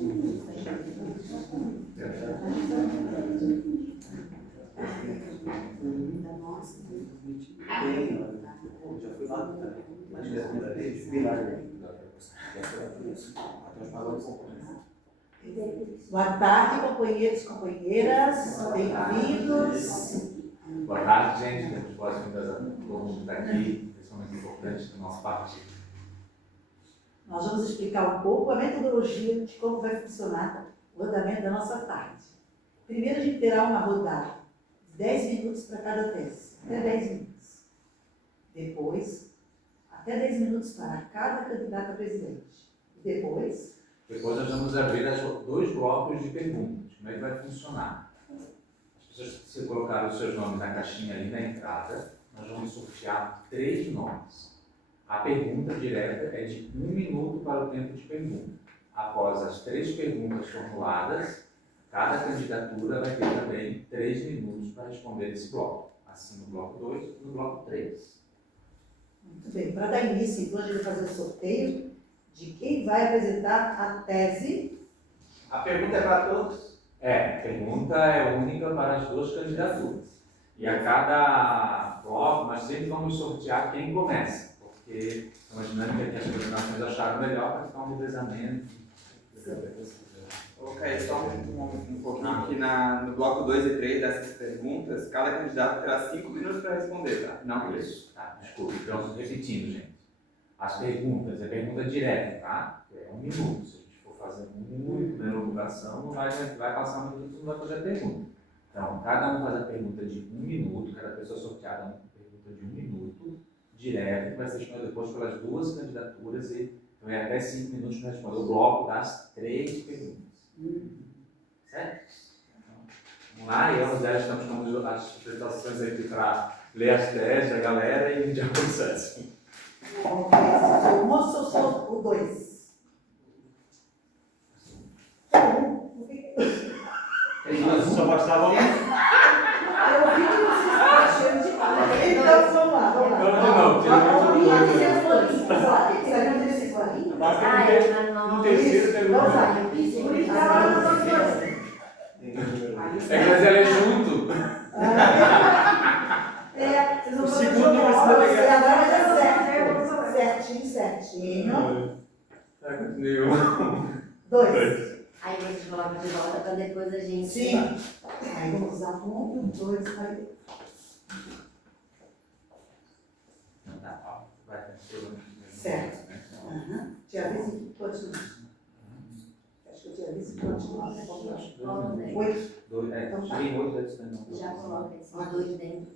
Já fui lá também. Mas da segunda vez, vi lá. Boa tarde, companheiros e companheiras. Bem-vindos. Boa tarde, gente. Temos boas-vindas a todo mundo que está aqui, principalmente importante do nosso partido. Nós vamos explicar um pouco a metodologia de como vai funcionar o andamento da nossa tarde. Primeiro, a gente terá uma rodada de 10 minutos para cada tese, até 10 minutos. Depois, até 10 minutos para cada candidato a presidente. Depois nós vamos abrir dois blocos de perguntas. Como é que vai funcionar? As pessoas que colocaram os seus nomes na caixinha ali na entrada, nós vamos sortear 3 nomes. A pergunta direta é de 1 minuto para o tempo de pergunta. Após as 3 perguntas formuladas, cada candidatura vai ter também 3 minutos para responder esse bloco. Assim no bloco 2 e no bloco 3. Muito bem, para dar início, então, a gente vai fazer o sorteio de quem vai apresentar a tese. A pergunta é para todos? A pergunta é única para as 2 candidaturas. E a cada bloco, nós sempre vamos sortear quem começa, porque é uma dinâmica que as coordenações acharam melhor para ficar um revezamento. Ok, só um pouquinho aqui no bloco 2 e 3 dessas perguntas, cada candidato terá 5 minutos para responder, tá? Não Isso, tá, desculpe. Então, repetindo, gente. As perguntas, é pergunta direta, tá? É 1 minuto. Se a gente for fazer muito na elucubração, não vai passar 1 minuto, não vai fazer a pergunta. Então, cada um faz a pergunta de 1 minuto, cada pessoa sorteada uma pergunta de 1 minuto, direto, que vai ser respondida depois pelas 2 candidaturas, e então é até 5 minutos para responder o bloco das 3 perguntas. Certo? Então, vamos lá, e eu já estamos com as apresentações aqui para ler as teses da galera e iniciar o processo. O moço ou sou o 2? Só bastava um. Eu ouvi que vocês estão achando de nada. Então, vamos lá. No terceiro pergunta. É que nós ia ler junto. O segundo não precisa pegar. Agora vai dar certo. Certinho. Tá, continua. 2. Aí vocês colocam de volta para depois a gente... Sim. Aí vamos usar 1 e o 2. Vai ter Certo. Te aviso que continua. Acho que eu te aviso que continua. Vamos 8. Então, tem 8 já coloca esses 2 dentro.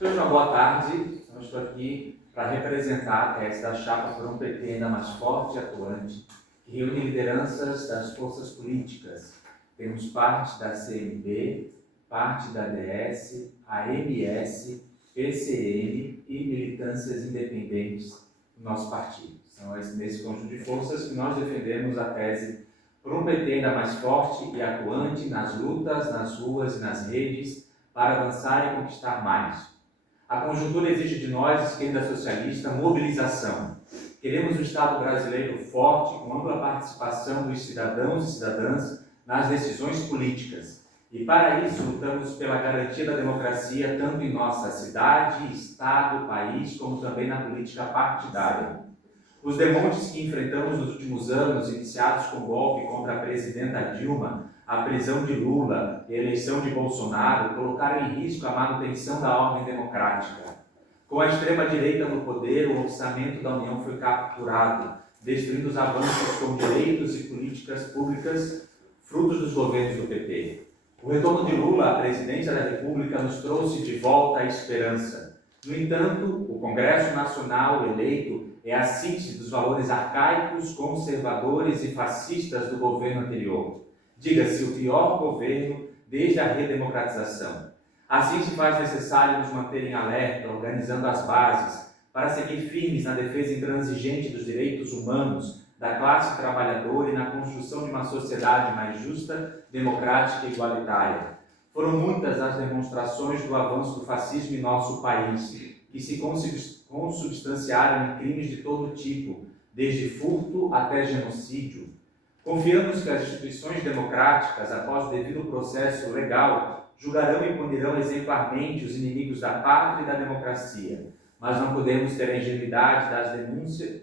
Então, boa tarde. Eu estou aqui para representar a tese da chapa por um PT ainda mais forte e atuante, que reúne lideranças das forças políticas. Temos parte da CNB, parte da DS, AMS, PCN e militâncias independentes do nosso partido. São nesse conjunto de forças que nós defendemos a tese por um PT ainda mais forte e atuante nas lutas, nas ruas e nas redes, para avançar e conquistar mais. A conjuntura exige de nós, esquerda socialista, mobilização. Queremos um Estado brasileiro forte, com ampla participação dos cidadãos e cidadãs nas decisões políticas. E para isso lutamos pela garantia da democracia, tanto em nossa cidade, estado, país, como também na política partidária. Os demontes que enfrentamos nos últimos anos, iniciados com o golpe contra a presidenta Dilma, a prisão de Lula e a eleição de Bolsonaro, colocaram em risco a manutenção da ordem democrática. Com a extrema-direita no poder, o orçamento da União foi capturado, destruindo os avanços com direitos e políticas públicas frutos dos governos do PT. O retorno de Lula à presidência da República nos trouxe de volta a esperança. No entanto, o Congresso Nacional eleito é a síntese dos valores arcaicos, conservadores e fascistas do governo anterior. Diga-se, o pior governo desde a redemocratização. Assim se faz necessário nos manter em alerta, organizando as bases, para seguir firmes na defesa intransigente dos direitos humanos, da classe trabalhadora e na construção de uma sociedade mais justa, democrática e igualitária. Foram muitas as demonstrações do avanço do fascismo em nosso país, que se consubstanciaram em crimes de todo tipo, desde furto até genocídio. Confiamos que as instituições democráticas, após o devido processo legal, julgarão e punirão exemplarmente os inimigos da pátria e da democracia, mas não podemos ter a ingenuidade das denúncias,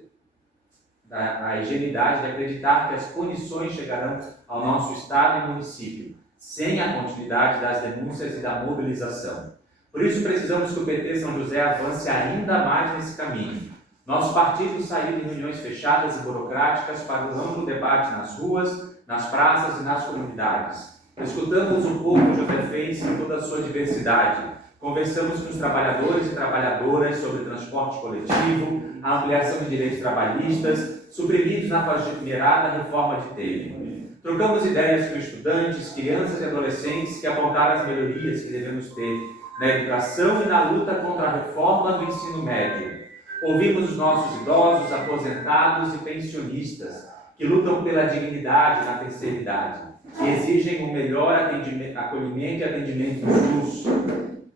a ingenuidade de acreditar que as punições chegarão ao nosso Estado e município, sem a continuidade das denúncias e da mobilização. Por isso precisamos que o PT São José avance ainda mais nesse caminho. Nosso partido saiu de reuniões fechadas e burocráticas para o amplo debate nas ruas, nas praças e nas comunidades. Escutamos o povo josefense em toda a sua diversidade. Conversamos com os trabalhadores e trabalhadoras sobre transporte coletivo, a ampliação de direitos trabalhistas, suprimidos na famigerada reforma de Temer. Trocamos ideias com estudantes, crianças e adolescentes que apontaram as melhorias que devemos ter na educação e na luta contra a reforma do ensino médio. Ouvimos os nossos idosos, aposentados e pensionistas, que lutam pela dignidade na terceira idade, que exigem um melhor acolhimento e atendimento justo.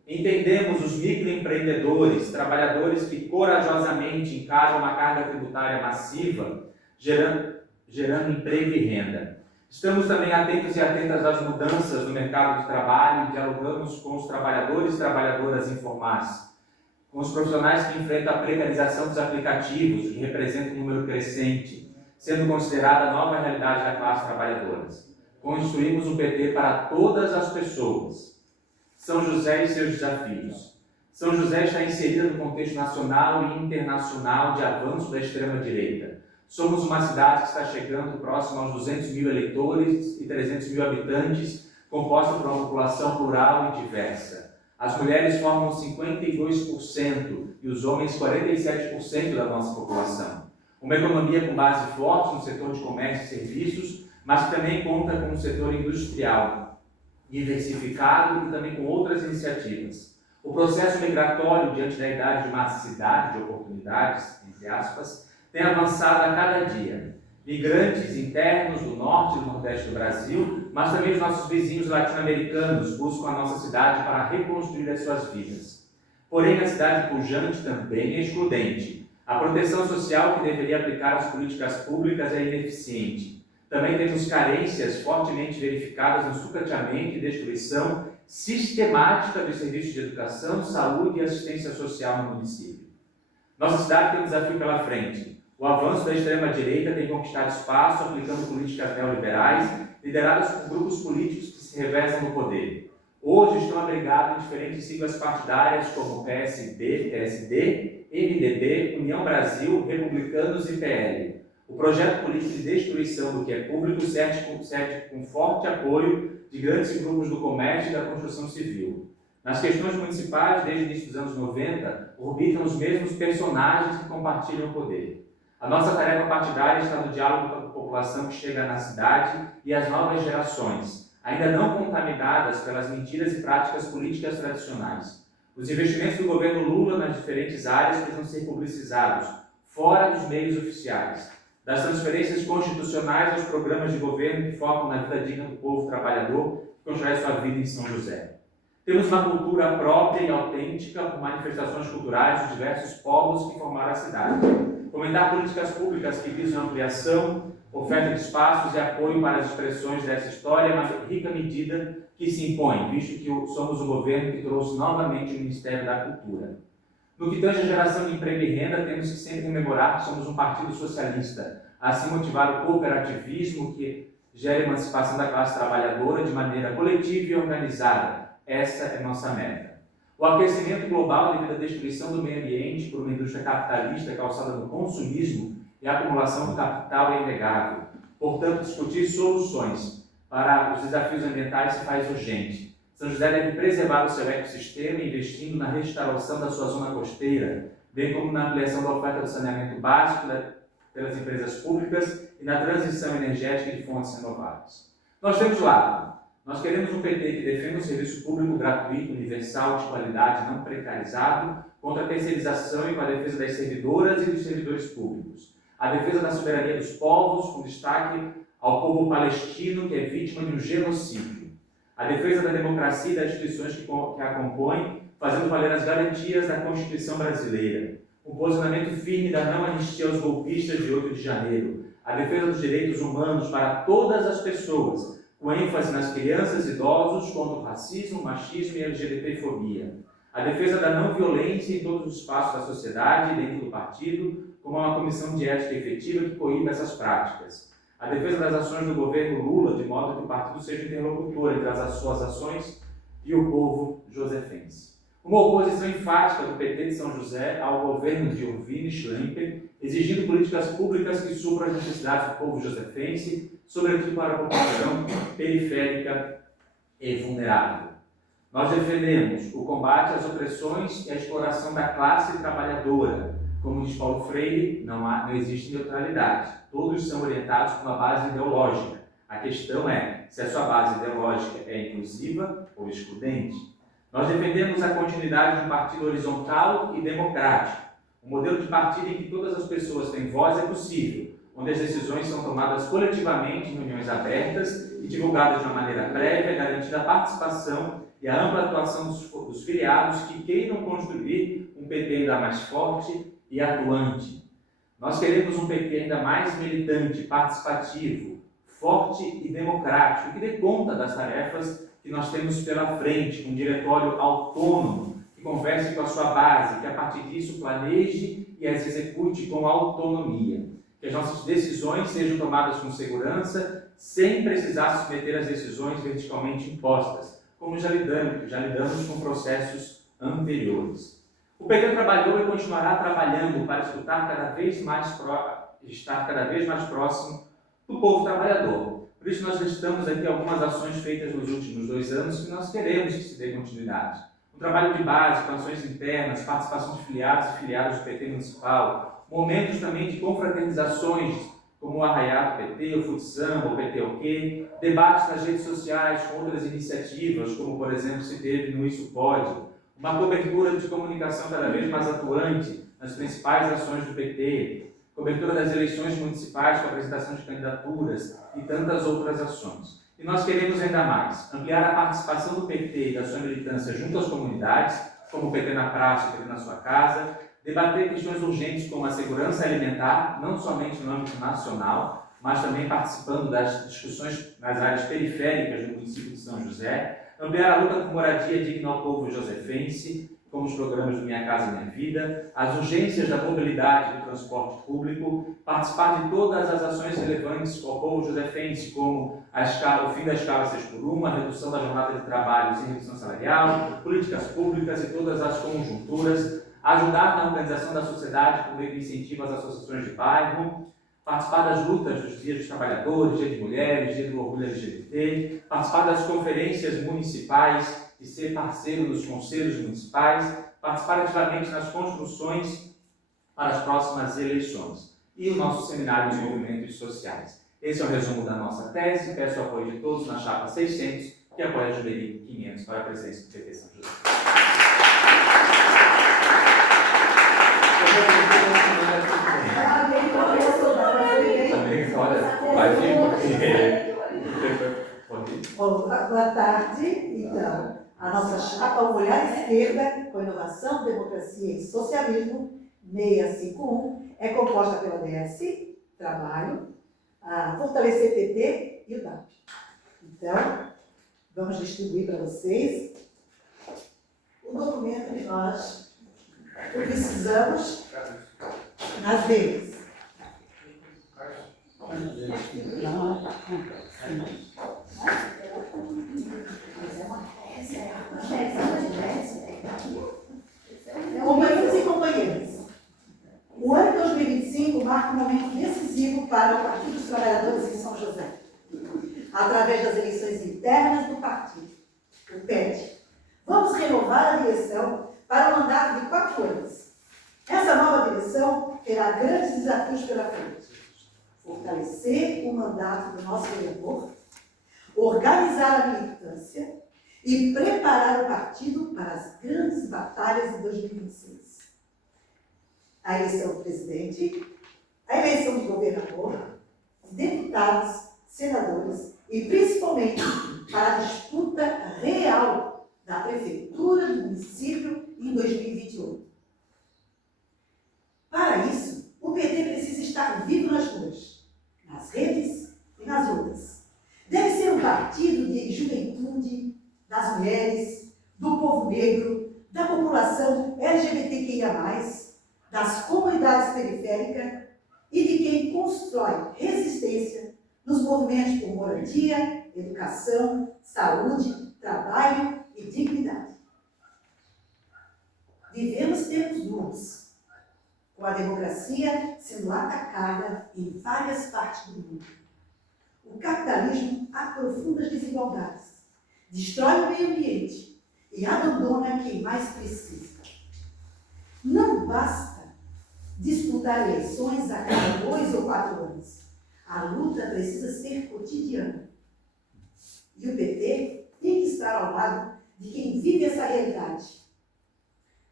Entendemos os microempreendedores, trabalhadores que corajosamente encaram uma carga tributária massiva, gerando emprego e renda. Estamos também atentos e atentas às mudanças no mercado de trabalho e dialogamos com os trabalhadores e trabalhadoras informais, com os profissionais que enfrentam a precarização dos aplicativos, que representa um número crescente, sendo considerada a nova realidade da classe trabalhadora. Construímos um PT para todas as pessoas. São José e seus desafios. São José está inserida no contexto nacional e internacional de avanço da extrema-direita. Somos uma cidade que está chegando próximo aos 200 mil eleitores e 300 mil habitantes, composta por uma população plural e diversa. As mulheres formam 52% e os homens 47% da nossa população. Uma economia com base forte no setor de comércio e serviços, mas que também conta com um setor industrial, diversificado e também com outras iniciativas. O processo migratório diante da idade de uma cidade de oportunidades, entre aspas, tem avançado a cada dia. Migrantes internos do norte e do nordeste do Brasil, mas também os nossos vizinhos latino-americanos buscam a nossa cidade para reconstruir as suas vidas. Porém, a cidade pujante também é excludente. A proteção social que deveria aplicar às políticas públicas é ineficiente. Também temos carências fortemente verificadas no sucateamento e destruição sistemática dos serviços de educação, saúde e assistência social no município. Nossa cidade tem um desafio pela frente. O avanço da extrema-direita tem conquistado espaço aplicando políticas neoliberais, lideradas por grupos políticos que se revezam no poder. Hoje estão abrigados em diferentes siglas partidárias como PSD, MDB, União Brasil, Republicanos e PL. O projeto político de destruição do que é público serve com forte apoio de grandes grupos do comércio e da construção civil. Nas questões municipais, desde o início dos anos 90, orbitam os mesmos personagens que compartilham o poder. A nossa tarefa partidária está no diálogo com a população que chega na cidade e as novas gerações, ainda não contaminadas pelas mentiras e práticas políticas tradicionais. Os investimentos do governo Lula nas diferentes áreas precisam ser publicizados, fora dos meios oficiais. Das transferências constitucionais aos programas de governo que focam na vida digna do povo trabalhador que constrói sua vida em São José. Temos uma cultura própria e autêntica por manifestações culturais dos diversos povos que formaram a cidade. Fomentar políticas públicas que visam ampliação, oferta de espaços e apoio para as expressões dessa história, mas rica medida que se impõe, visto que somos o governo que trouxe novamente o Ministério da Cultura. No que tange a geração de emprego e renda, temos que sempre rememorar que somos um partido socialista, assim motivar o cooperativismo que gera a emancipação da classe trabalhadora de maneira coletiva e organizada. Essa é nossa meta. O aquecimento global devido à destruição do meio ambiente por uma indústria capitalista calçada no consumismo e a acumulação do capital é inegável. Portanto, discutir soluções para os desafios ambientais se faz urgente. São José deve preservar o seu ecossistema investindo na restauração da sua zona costeira, bem como na ampliação da oferta do saneamento básico pelas empresas públicas e na transição energética de fontes renováveis. Nós temos lado. Nós queremos um PT que defenda um serviço público gratuito, universal, de qualidade, não precarizado, contra a terceirização e com a defesa das servidoras e dos servidores públicos. A defesa da soberania dos povos, com destaque ao povo palestino, que é vítima de um genocídio. A defesa da democracia e das instituições que a compõem, fazendo valer as garantias da Constituição brasileira. um posicionamento firme da não anistia aos golpistas de 8 de janeiro, a defesa dos direitos humanos para todas as pessoas, com ênfase nas crianças e idosos contra o racismo, machismo e LGBTfobia. A defesa da não violência em todos os espaços da sociedade e dentro do partido, como uma comissão de ética efetiva que coíbe essas práticas. A defesa das ações do governo Lula, de modo que o partido seja interlocutor entre as suas ações e o povo josefense. Uma oposição enfática do PT de São José ao governo de Urbino Schlemper, exigindo políticas públicas que supram as necessidades do povo josefense, sobretudo para a população periférica e vulnerável. Nós defendemos o combate às opressões e à exploração da classe trabalhadora. Como diz Paulo Freire, não existe neutralidade. Todos são orientados por uma base ideológica. A questão é se a sua base ideológica é inclusiva ou excludente. Nós defendemos a continuidade de um partido horizontal e democrático. Um modelo de partido em que todas as pessoas têm voz é possível, onde as decisões são tomadas coletivamente em reuniões abertas e divulgadas de uma maneira prévia, garantindo a participação e a ampla atuação dos filiados que queiram construir um PT ainda mais forte e atuante. Nós queremos um PT ainda mais militante, participativo, forte e democrático, que dê conta das tarefas que nós temos pela frente, um diretório autônomo, que converse com a sua base, que a partir disso planeje e as execute com autonomia. Que as nossas decisões sejam tomadas com segurança, sem precisar submeter as decisões verticalmente impostas, como já lidamos com processos anteriores. O PT trabalhou e continuará trabalhando para estar cada vez mais próximo do povo trabalhador. Por isso nós listamos aqui algumas ações feitas nos últimos 2 anos que nós queremos que se dê continuidade. O trabalho de base, com ações internas, participação de filiados e filiados do PT municipal, momentos também de confraternizações, como o Arraiá do PT, o Futsamba, o PT debates nas redes sociais com outras iniciativas, como por exemplo se teve no Isso Pode, uma cobertura de comunicação cada vez mais atuante nas principais ações do PT, cobertura das eleições municipais com a apresentação de candidaturas e tantas outras ações. E nós queremos ainda mais ampliar a participação do PT e da sua militância junto às comunidades, como o PT na praça, o PT na sua casa, debater questões urgentes como a segurança alimentar, não somente no âmbito nacional, mas também participando das discussões nas áreas periféricas do município de São José, ampliar a luta por moradia digna ao povo josefense, como os programas do Minha Casa Minha Vida, as urgências da mobilidade do transporte público, participar de todas as ações relevantes ao povo josefense, como o fim da escala 6x1, a redução da jornada de trabalho sem redução salarial, políticas públicas e todas as conjunturas, ajudar na organização da sociedade por meio de incentivo às associações de bairro, participar das lutas dos dias dos trabalhadores, dia de mulheres, dia do orgulho LGBT, participar das conferências municipais e ser parceiro dos conselhos municipais, participar ativamente nas construções para as próximas eleições e o nosso seminário de movimentos sociais. Esse é o resumo da nossa tese. Peço o apoio de todos na chapa 600, que apoia a Jubilee 500 para a presença do PT São José. Vai vir porque... Boa tarde, então. A nossa chapa, o Olhar Esquerda, com Inovação, Democracia e Socialismo, 651, é composta pela DS, Trabalho, a Fortalecer PT e o DAP. Então, vamos distribuir para vocês o documento que nós precisamos nas vezes. Companheiros e companheiras, o ano de 2025 marca um momento decisivo para o Partido dos Trabalhadores em São José, através das eleições internas do partido, o PET. Vamos renovar a direção para um mandato de 4 anos. Essa nova direção terá grandes desafios pela frente. Fortalecer o mandato do nosso vereador, organizar a militância e preparar o partido para as grandes batalhas de 2026. A eleição do presidente, a eleição de governador, deputados, senadores e principalmente para a disputa real da prefeitura do município em 2028. Para isso, o PT precisa estar vivo nas ruas, nas redes e nas lutas. Deve ser um partido de juventude, das mulheres, do povo negro, da população LGBTQIA+, das comunidades periféricas e de quem constrói resistência nos movimentos por moradia, educação, saúde, trabalho e dignidade. Vivemos tempos duros, com a democracia sendo atacada em várias partes do mundo. O capitalismo aprofunda as desigualdades, destrói o meio ambiente e abandona quem mais precisa. Não basta disputar eleições a cada 2 ou 4 anos. A luta precisa ser cotidiana. E o PT tem que estar ao lado de quem vive essa realidade,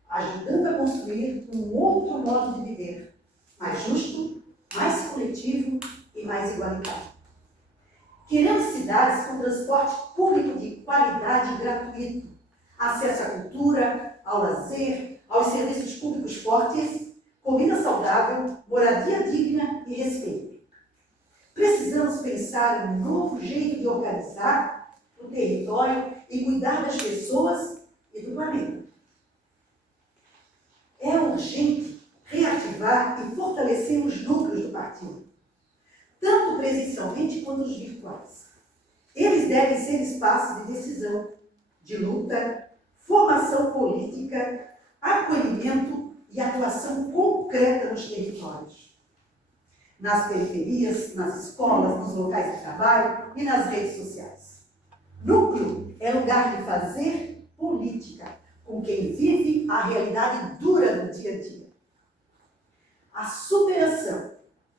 ajudando a construir um outro modo de viver, mais justo, mais coletivo e mais igualitário. Queremos cidades com transporte público de qualidade e gratuito, acesso à cultura, ao lazer, aos serviços públicos fortes, comida saudável, moradia digna e respeito. Precisamos pensar um novo jeito de organizar o território e cuidar das pessoas e do planeta. É urgente reativar e fortalecer os núcleos do partido, tanto presencialmente quanto os virtuais. Eles devem ser espaços de decisão, de luta, formação política, acolhimento e atuação concreta nos territórios. Nas periferias, nas escolas, nos locais de trabalho e nas redes sociais. Núcleo é lugar de fazer política com quem vive a realidade dura do dia a dia. A superação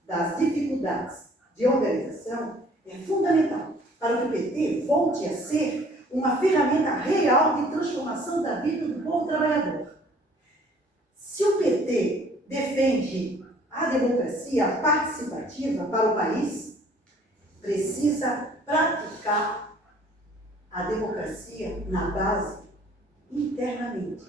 das dificuldades de organização é fundamental para que o PT volte a ser uma ferramenta real de transformação da vida do povo trabalhador. Se o PT defende a democracia participativa para o país, precisa praticar a democracia na base, internamente.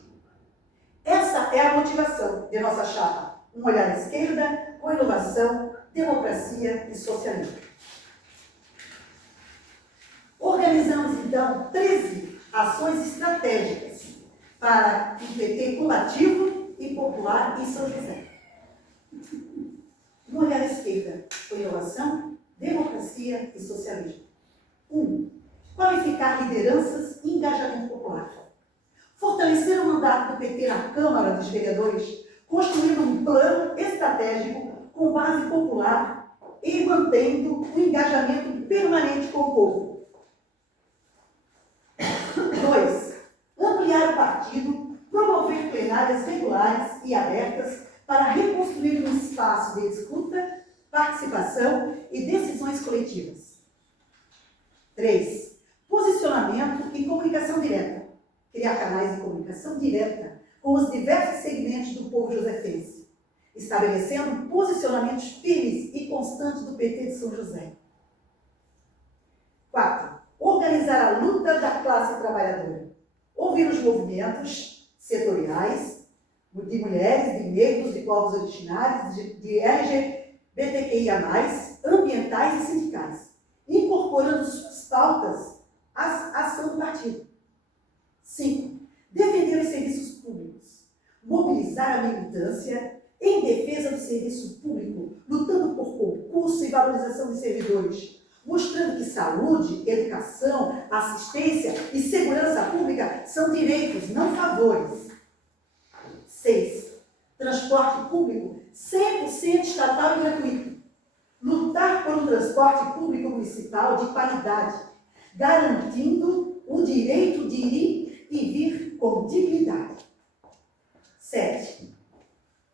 Essa é a motivação de nossa chapa. Um olhar à esquerda, com inovação, democracia e socialismo. Organizamos, então, 13 ações estratégicas para um PT combativo e popular em São José. Um olhar à esquerda, com inovação, democracia e socialismo. 1. Qualificar lideranças e engajamento popular. Fortalecer o mandato do PT na Câmara dos Vereadores, construindo um plano estratégico com base popular e mantendo o engajamento permanente com o povo. 2. Ampliar o partido, promover plenárias regulares e abertas para reconstruir um espaço de escuta, participação e decisões coletivas. 3. Posicionamento e comunicação direta. Criar canais de comunicação direta com os diversos segmentos do povo josefense, estabelecendo posicionamentos firmes e constantes do PT de São José. 4. Organizar a luta da classe trabalhadora. Ouvir os movimentos setoriais de mulheres, de negros, de povos originários, de LGBTQIA+, ambientais e sindicais, incorporando suas pautas à ação do partido. 5. Defender os serviços públicos. Mobilizar a militância em defesa do serviço público, lutando por concurso e valorização de servidores, mostrando que saúde, educação, assistência e segurança pública são direitos, não favores. 6. Transporte público 100% estatal e gratuito. Lutar por um transporte público municipal de qualidade, garantindo o direito de ir e vir com dignidade. 7.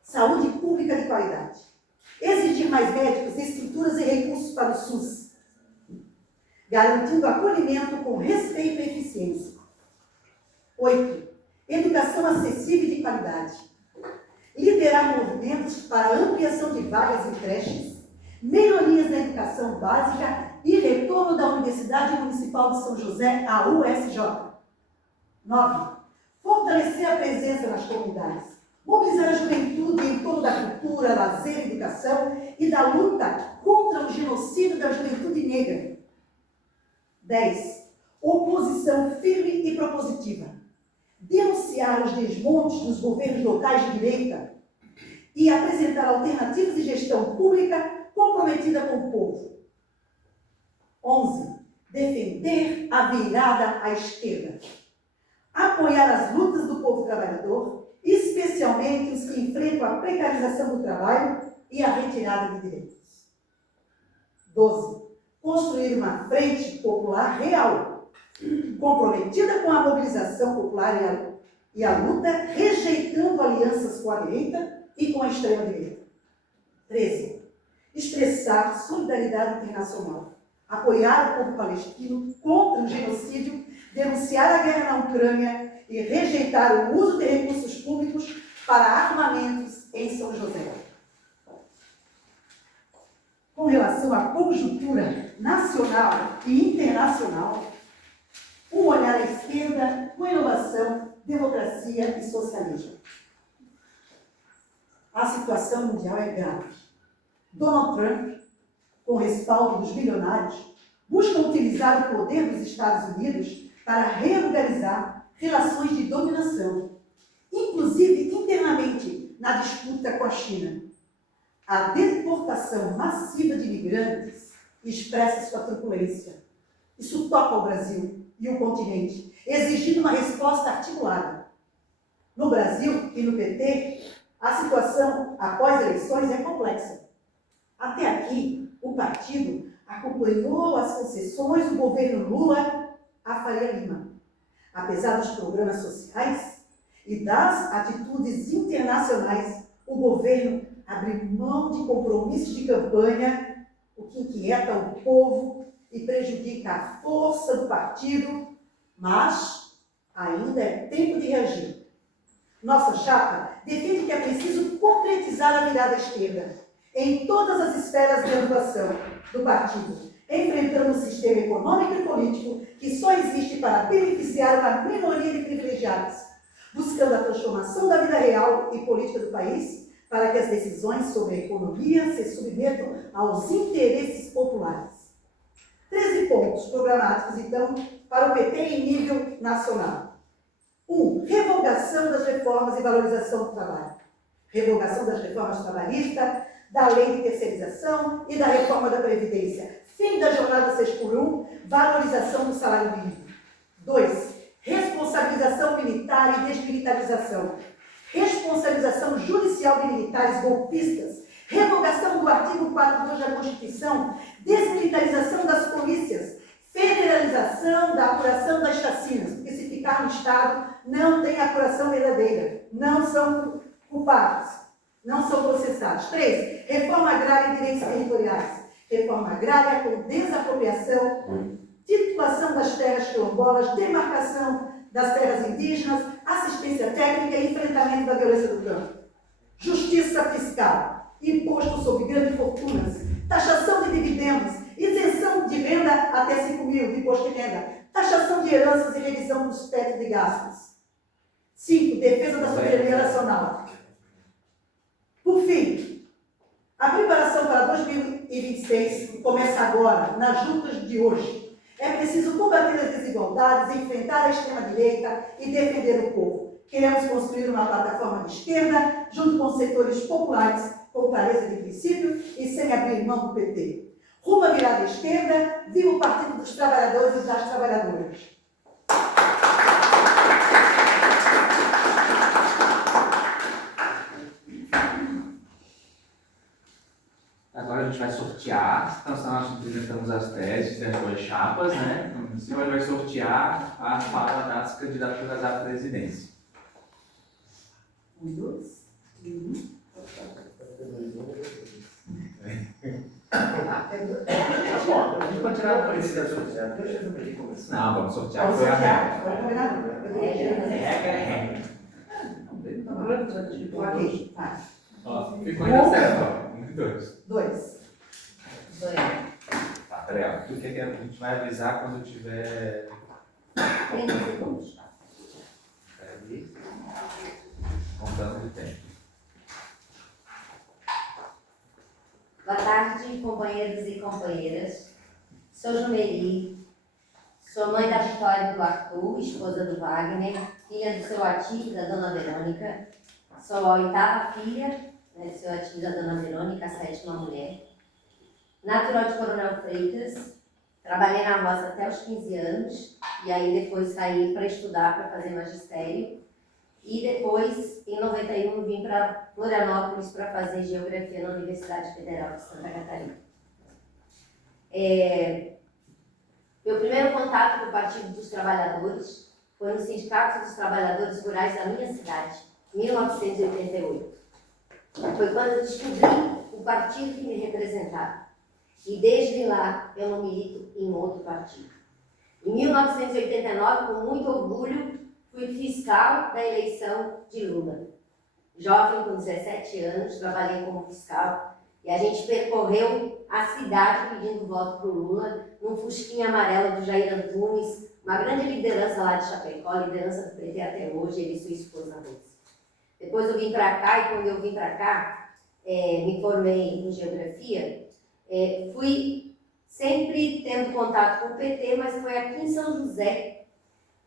Saúde pública de qualidade. Exigir mais médicos, estruturas e recursos para o SUS, garantindo acolhimento com respeito e eficiência. 8. Educação acessível e de qualidade. Liderar movimentos para ampliação de vagas em creches, melhorias na educação básica e retorno da Universidade Municipal de São José, a USJ. 9. Fortalecer a presença nas comunidades, Mobilizar a juventude em torno da cultura, lazer, educação e da luta contra o genocídio da juventude negra. 10. Oposição firme e propositiva. Denunciar os desmontes dos governos locais de direita e apresentar alternativas de gestão pública comprometida com o povo. 11. Defender a virada à esquerda. Apoiar as lutas do povo trabalhador, especialmente os que enfrentam a precarização do trabalho e a retirada de direitos. 12. Construir uma frente popular real, comprometida com a mobilização popular e a luta, rejeitando alianças com a direita e com a extrema-direita. 13. Expressar solidariedade internacional, apoiar o povo palestino contra o genocídio, denunciar a guerra na Ucrânia e rejeitar o uso de recursos públicos para armamentos em São José. Com relação à conjuntura nacional e internacional, um olhar à esquerda com inovação, democracia e socialismo. A situação mundial é grave. Donald Trump, com respaldo dos bilionários, busca utilizar o poder dos Estados Unidos para reorganizar relações de dominação, inclusive internamente na disputa com a China. A deportação massiva de imigrantes expressa sua truculência. Isso toca o Brasil e o continente, exigindo uma resposta articulada. No Brasil e no PT, a situação após eleições é complexa. Até aqui, o partido acompanhou as concessões do governo Lula a Faria Lima. Apesar dos programas sociais e das atitudes internacionais, o governo abriu mão de compromissos de campanha, o que inquieta o povo e prejudica a força do partido, mas ainda é tempo de reagir. Nossa chapa defende que é preciso concretizar a virada à esquerda em todas as esferas de atuação do partido, enfrentando um sistema econômico e político que só existe para beneficiar uma minoria de privilegiados, buscando a transformação da vida real e política do país para que as decisões sobre a economia se submetam aos interesses populares. 13 pontos programáticos, então, para o PT em nível nacional. 1. Revogação das reformas e valorização do trabalho. Revogação das reformas trabalhistas, da lei de terceirização e da reforma da Previdência. Fim da jornada 6x1, valorização do salário mínimo. 2. Responsabilização militar e desmilitarização. Responsabilização judicial de militares golpistas. Revogação do artigo 42 da Constituição. Desmilitarização das polícias. Federalização da apuração das chacinas. Porque se ficar no Estado, não tem apuração verdadeira. Não são culpados. Não são processados. 3. Reforma agrária e direitos territoriais. Reforma agrária com desapropriação, titulação das terras quilombolas, demarcação das terras indígenas, assistência técnica e enfrentamento da violência do campo. Justiça fiscal, imposto sobre grandes fortunas, taxação de dividendos, isenção de renda até 5 mil de imposto de renda, taxação de heranças e revisão dos tetos de gastos. 5. Defesa da soberania nacional. Por fim, a preparação para 2026 começa agora, nas lutas de hoje. É preciso combater as desigualdades, enfrentar a extrema-direita e defender o povo. Queremos construir uma plataforma de esquerda, junto com setores populares, com clareza de princípio e sem abrir mão do PT. Rumo à virada à esquerda, viva o Partido dos Trabalhadores e das Trabalhadoras. Agora a gente vai sortear, então nós apresentamos as teses das duas chapas, né? Então, a gente vai sortear a fala das candidaturas à presidência. 1, 2, 1. A gente pode tirar a presidência. Não, vamos sortear. Foi a regra. Ok, vai. Ficou ainda certo. 1 e 2. 2. Tá, peraí, o que a gente vai avisar quando tiver. 30 segundos. Peraí. contando de tempo. Boa tarde, companheiros e companheiras. Sou Jumeli, sou mãe da Vitória e do Arthur, esposa do Wagner, filha do seu Ati e da dona Verônica. Sou a 8ª filha, né, do seu Ati e da dona Verônica, a 7ª mulher. Natural de Coronel Freitas, trabalhei na roça até os 15 anos, e aí depois saí para estudar, para fazer magistério. E depois, em 91, vim para Florianópolis para fazer Geografia na Universidade Federal de Santa Catarina. Meu primeiro contato com o Partido dos Trabalhadores foi no Sindicato dos Trabalhadores Rurais da minha cidade, em 1988. Foi quando eu descobri o partido que me representava. E desde lá eu não milito em outro partido. Em 1989, com muito orgulho, fui fiscal da eleição de Lula. Jovem, com 17 anos, trabalhei como fiscal e a gente percorreu a cidade pedindo voto para o Lula, num fusquinha amarelo do Jair Antunes, uma grande liderança lá de Chapecó, liderança do PT até hoje, ele e sua esposa Rose. Depois eu vim para cá e quando eu vim para cá, me formei em Geografia, fui sempre tendo contato com o PT, mas foi aqui em São José,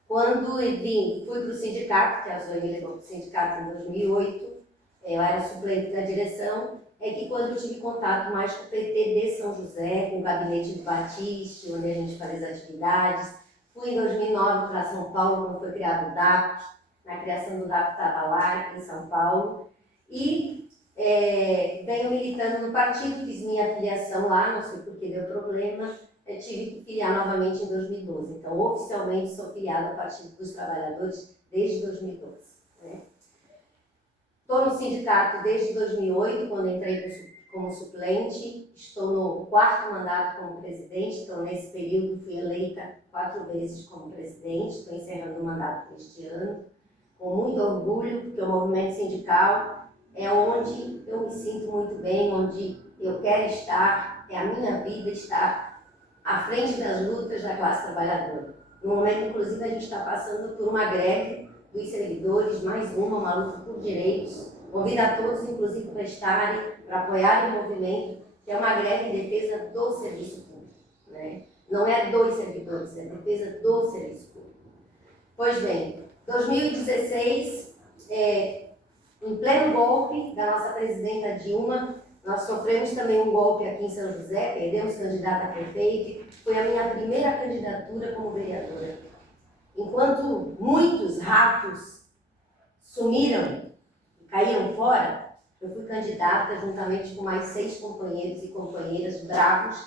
quando fui para o sindicato, que a Zoe me levou para o sindicato em 2008, eu era suplente da direção, que quando eu tive contato mais com o PT de São José, com o gabinete do Batiste, onde a gente faz as atividades. Fui em 2009 para São Paulo, quando foi criado o DAP, na criação do DAP estava lá, em São Paulo, e venho militando no partido, fiz minha filiação lá, não sei por que deu problema, tive que filiar novamente em 2012. Então, oficialmente, sou filiada ao Partido dos Trabalhadores desde 2012. Né? Estou no sindicato desde 2008, quando entrei como suplente. Estou no 4º mandato como presidente, então, nesse período, fui eleita 4 vezes como presidente. Estou encerrando o mandato deste ano, com muito orgulho, porque o movimento sindical é onde eu me sinto muito bem, onde eu quero estar, é a minha vida estar à frente das lutas da classe trabalhadora. No momento, inclusive, a gente está passando por uma greve dos servidores, mais uma luta por direitos. Convido a todos, inclusive, para estarem, para apoiarem o movimento, que é uma greve em defesa do serviço público. Né? Não é dos servidores, é defesa do serviço público. Pois bem, 2016, em pleno golpe da nossa presidenta Dilma, nós sofremos também um golpe aqui em São José, perdemos candidata a prefeito, foi a minha primeira candidatura como vereadora. Enquanto muitos ratos sumiram e caíram fora, eu fui candidata juntamente com mais 6 companheiros e companheiras bravos,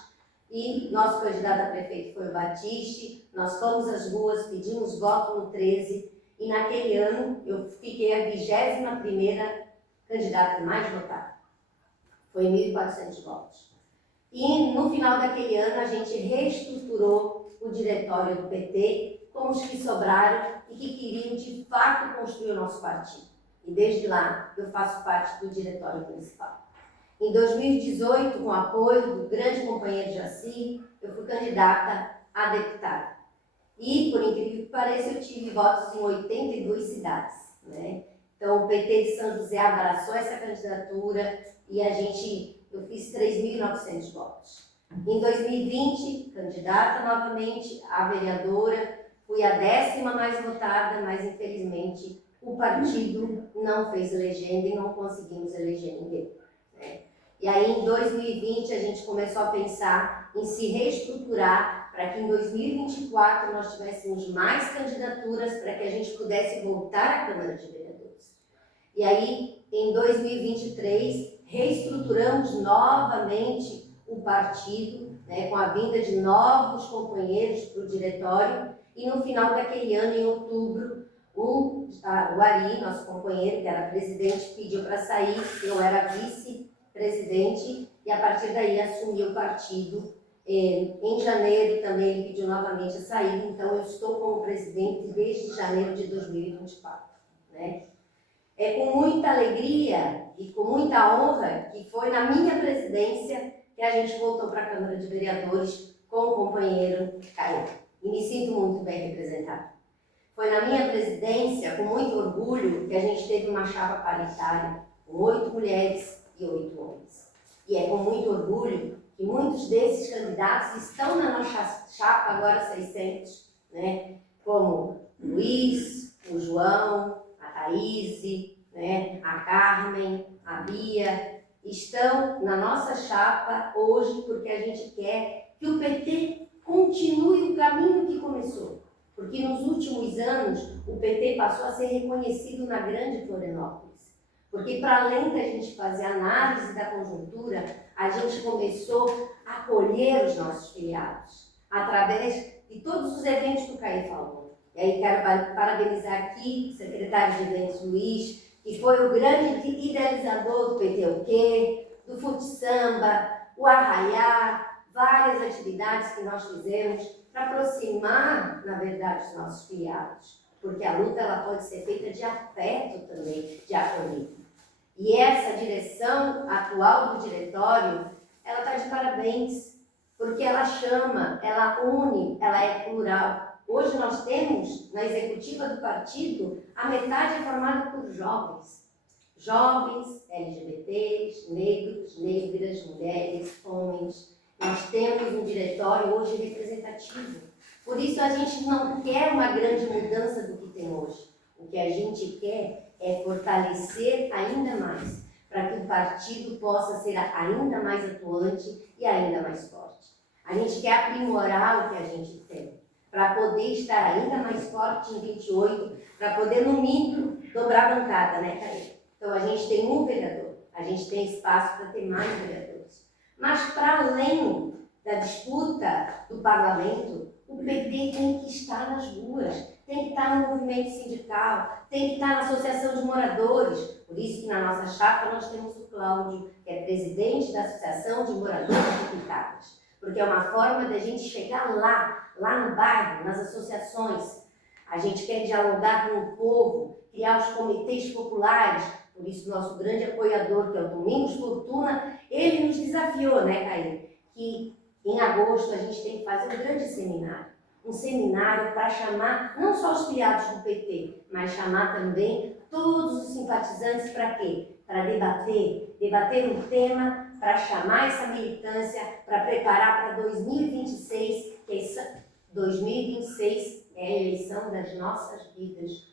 e nosso candidato a prefeito foi o Batiste. Nós fomos às ruas, pedimos voto no 13, e naquele ano eu fiquei a 21ª candidata mais votada. Foi 1.400 votos. E no final daquele ano a gente reestruturou o diretório do PT com os que sobraram e que queriam de fato construir o nosso partido. E desde lá eu faço parte do diretório municipal. Em 2018, com o apoio do grande companheiro Jaci, eu fui candidata a deputada. E, por incrível que pareça, eu tive votos em 82 cidades. Né? Então o PT de São José abraçou essa candidatura e eu fiz 3.900 votos. Em 2020, candidata novamente a vereadora, fui a 10ª mais votada, mas infelizmente o partido não fez legenda e não conseguimos eleger ninguém. Né? E aí em 2020 a gente começou a pensar em se reestruturar para que em 2024 nós tivéssemos mais candidaturas para que a gente pudesse voltar à Câmara de Vereadores. E aí, em 2023, reestruturamos novamente o partido, né, com a vinda de novos companheiros para o diretório, e no final daquele ano, em outubro, o Ari, nosso companheiro, que era presidente, pediu para sair, eu era vice-presidente, e a partir daí assumi o partido. Em janeiro também ele pediu novamente a saída, então eu estou como presidente desde janeiro de 2024. Né? É com muita alegria e com muita honra que foi na minha presidência que a gente voltou para a Câmara de Vereadores com o companheiro Caio. E me sinto muito bem representado. Foi na minha presidência, com muito orgulho, que a gente teve uma chapa paritária, com 8 mulheres e 8 homens. E é com muito orgulho que muitos desses candidatos estão na nossa chapa, agora 600, né? Como o Luiz, o João, a Thaís, né? A Carmen, a Bia, estão na nossa chapa hoje porque a gente quer que o PT continue o caminho que começou. Porque nos últimos anos o PT passou a ser reconhecido na grande Florianópolis. Porque para além da gente fazer análise da conjuntura, a gente começou a acolher os nossos filiados, através de todos os eventos que o Caí falou. E aí quero parabenizar aqui o secretário de eventos Luiz, que foi o grande idealizador do PT o Quê, do Fute Samba, o Arraiá, várias atividades que nós fizemos para aproximar, na verdade, os nossos filiados. Porque a luta ela pode ser feita de afeto também, de acolhida. E essa direção atual do diretório, ela está de parabéns, porque ela chama, ela une, ela é plural. Hoje nós temos, na executiva do partido, a metade é formada por jovens. Jovens, LGBTs, negros, negras, mulheres, homens. Nós temos um diretório hoje representativo. Por isso a gente não quer uma grande mudança do que tem hoje. O que a gente quer é fortalecer ainda mais, para que o partido possa ser ainda mais atuante e ainda mais forte. A gente quer aprimorar o que a gente tem, para poder estar ainda mais forte em 28, para poder, no mínimo, dobrar a bancada, né, Caí? Então, a gente tem um vereador, a gente tem espaço para ter mais vereadores. Mas, para além da disputa do parlamento, o PT tem que estar nas ruas, tem que estar no movimento sindical, tem que estar na associação de moradores. Por isso que na nossa chapa nós temos o Cláudio, que é presidente da Associação de Moradores de Picadas. Porque é uma forma da gente chegar lá no bairro, nas associações. A gente quer dialogar com o povo, criar os comitês populares. Por isso, nosso grande apoiador, que é o Domingos Fortuna, ele nos desafiou, né, Caí? Que em agosto a gente tem que fazer um grande seminário. Um seminário para chamar não só os filiados do PT, mas chamar também todos os simpatizantes para quê? Para debater um tema, para chamar essa militância, para preparar para 2026, que 2026 é a eleição das nossas vidas.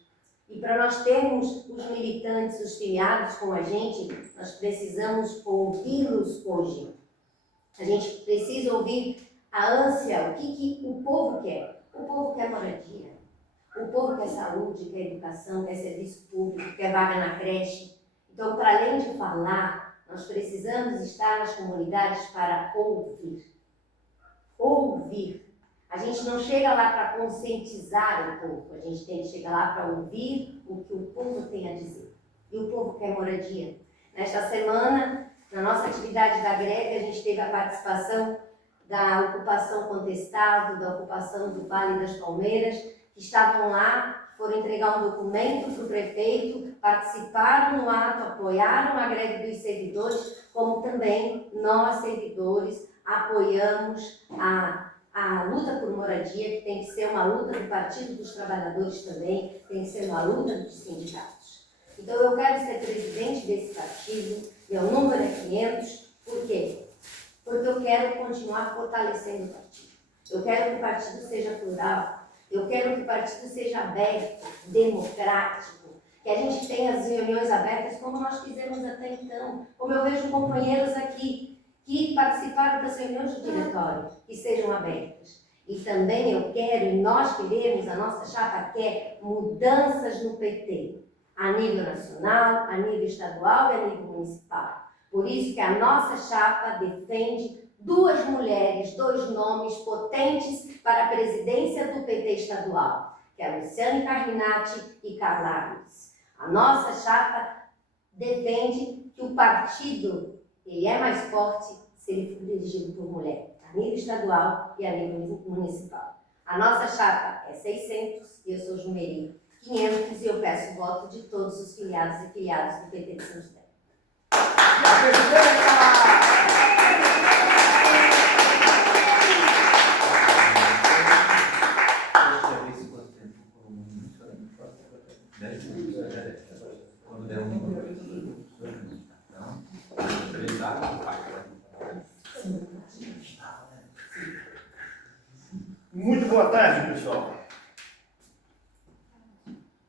E para nós termos os militantes, os filiados com a gente, nós precisamos ouvi-los hoje. A gente precisa ouvir a ânsia, o que o povo quer. O povo quer moradia, o povo quer saúde, quer educação, quer serviço público, quer vaga na creche. Então, para além de falar, nós precisamos estar nas comunidades para ouvir. Ouvir. A gente não chega lá para conscientizar o povo, a gente tem que chegar lá para ouvir o que o povo tem a dizer. E o povo quer moradia. Nesta semana, na nossa atividade da greve, a gente teve a participação da ocupação Contestado, da ocupação do Vale das Palmeiras, que estavam lá, foram entregar um documento para o prefeito, participaram no ato, apoiaram a greve dos servidores, como também nós, servidores, apoiamos a luta por moradia, que tem que ser uma luta do Partido dos Trabalhadores também, tem que ser uma luta dos sindicatos. Então eu quero ser presidente desse partido, meu número é 500, por quê? Porque eu quero continuar fortalecendo o partido. Eu quero que o partido seja plural, eu quero que o partido seja aberto, democrático, que a gente tenha as reuniões abertas como nós fizemos até então, como eu vejo companheiros aqui que participaram das reuniões do diretório, que sejam abertas. E também eu quero, e nós queremos, a nossa chapa quer mudanças no PT, a nível nacional, a nível estadual e a nível municipal. Por isso que a nossa chapa defende 2 mulheres, 2 nomes potentes para a presidência do PT estadual, que é a Luciane Carminati e Carla Aires. A nossa chapa defende que o partido ele é mais forte se ele for dirigido por mulher, a nível estadual e a nível municipal. A nossa chapa é 600 e eu sou Jumeri 500 e eu peço o voto de todos os filiados e filiadas do PT de São José. Muito boa tarde, pessoal.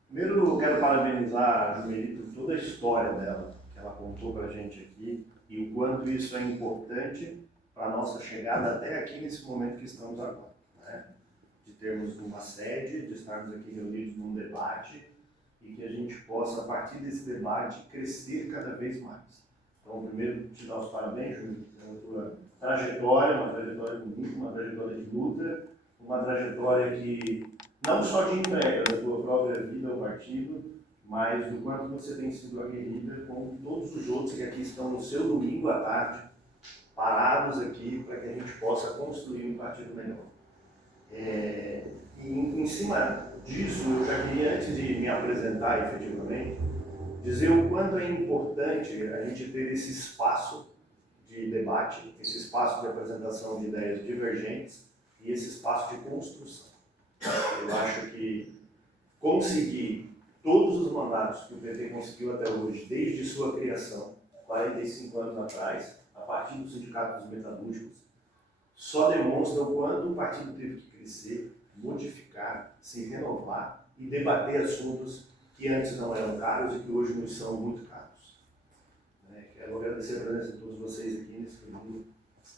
Primeiro, eu quero parabenizar a Jumeli por toda a história dela, que ela contou para a gente aqui, e o quanto isso é importante para a nossa chegada até aqui nesse momento que estamos agora, né? De termos uma sede, de estarmos aqui reunidos num debate, e que a gente possa, a partir desse debate, crescer cada vez mais. Então, primeiro, te dar os parabéns, Jumeli, pela tua trajetória, uma trajetória bonita, uma trajetória de luta, uma trajetória que não só de entrega da tua própria vida ao partido, mas do quanto você tem sido aguerrida com todos os outros que aqui estão no seu domingo à tarde, parados aqui para que a gente possa construir um partido melhor. E em cima disso, eu já queria, antes de me apresentar efetivamente, dizer o quanto é importante a gente ter esse espaço de debate, esse espaço de apresentação de ideias divergentes e esse espaço de construção. Eu acho que conseguir todos os mandatos que o PT conseguiu até hoje, desde sua criação, 45 anos atrás, a partir dos sindicatos metalúrgicos, só demonstra o quanto o partido teve que crescer, modificar, se renovar e debater assuntos que antes não eram caros e que hoje nos são muito caros. Quero agradecer a presença de todos vocês aqui nesse período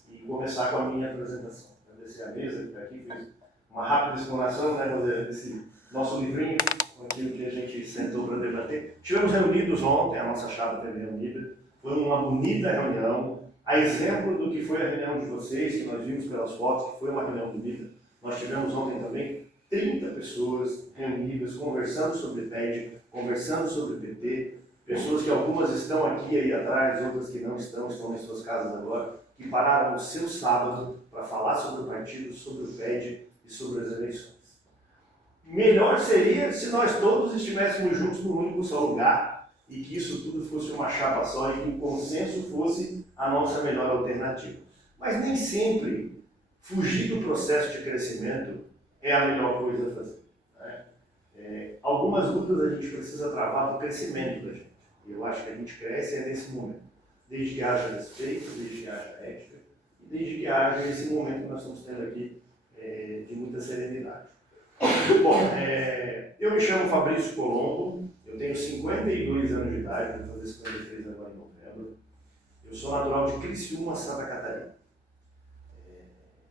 e começar com a minha apresentação. Agradecer a mesa que está aqui, fez uma rápida explanação, né, desse nosso livrinho, com aquilo que a gente sentou para debater. Estivemos reunidos ontem, a nossa chapa teve reunida, foi uma bonita reunião, a exemplo do que foi a reunião de vocês, que nós vimos pelas fotos, que foi uma reunião bonita. Nós tivemos ontem também 30 pessoas reunidas, conversando sobre PED, conversando sobre PT, pessoas que algumas estão aqui aí atrás, outras que não estão em suas casas agora, que pararam o seu sábado para falar sobre o partido, sobre o PED e sobre as eleições. Melhor seria se nós todos estivéssemos juntos num único só lugar e que isso tudo fosse uma chapa só e que o consenso fosse a nossa melhor alternativa. Mas nem sempre fugir do processo de crescimento é a melhor coisa a fazer, né? Algumas lutas a gente precisa travar para o crescimento da gente. E eu acho que a gente cresce nesse momento. Desde que haja respeito, desde que haja ética e desde que haja esse momento que nós estamos tendo aqui de muita serenidade. Bom, eu me chamo Fabrício Colombo, eu tenho 52 anos de idade, vou fazer 53 agora em novembro. Eu sou natural de Criciúma, Santa Catarina.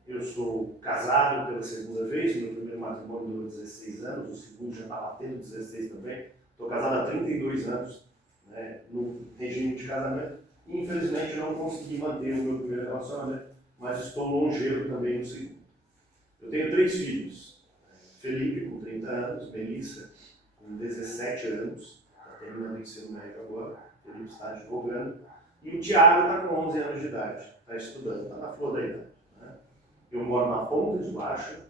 Eu sou casado pela segunda vez, meu primeiro matrimônio durou 16 anos, o segundo já está batendo 16 também. Estou casado há 32 anos, né, no regime de casamento, e infelizmente não consegui manter o meu primeiro relacionamento, mas estou longevo também no segundo. Eu tenho 3 filhos, Felipe com 30 anos, Melissa com 17 anos, está terminando o ensino médio agora, Felipe está advogando, e o Thiago está com 11 anos de idade, está estudando, está na flor da idade. Eu moro na Ponta de Baixo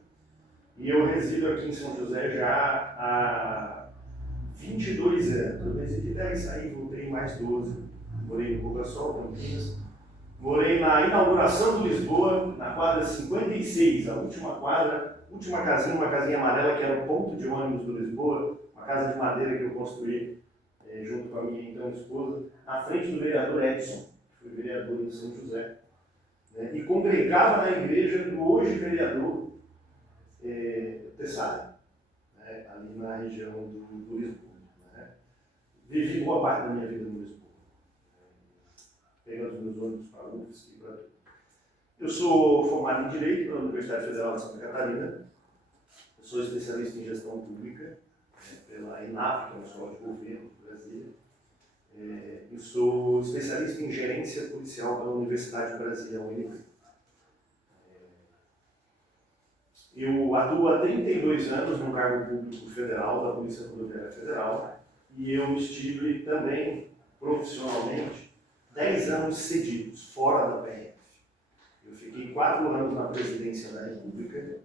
e eu resido aqui em São José já há 22 anos. Eu residi 10, aí voltei mais 12. Morei em Cogasol, Campinas. Morei na inauguração do Lisboa, na quadra 56, a última quadra, última casinha, uma casinha amarela que era o ponto de ônibus do Lisboa, uma casa de madeira que eu construí junto com a minha então esposa, na frente do vereador Edson, que foi vereador em São José. E congregava na igreja do hoje vereador Tessari, ali na região do Lisboa. Vivi boa parte da minha vida no Lisboa, pegando os meus ônibus para a UFSC e para tudo. Eu sou formado em Direito pela Universidade Federal de Santa Catarina, eu sou especialista em Gestão Pública pela ENAP, que é uma escola de governo de Brasília. Eu sou especialista em Gerência Policial pela Universidade de Brasília, UNB. Eu atuo há 32 anos no cargo público federal da Polícia Rodoviária Federal e eu estive também profissionalmente 10 anos cedidos, fora da PRF. Eu fiquei 4 anos na presidência da República,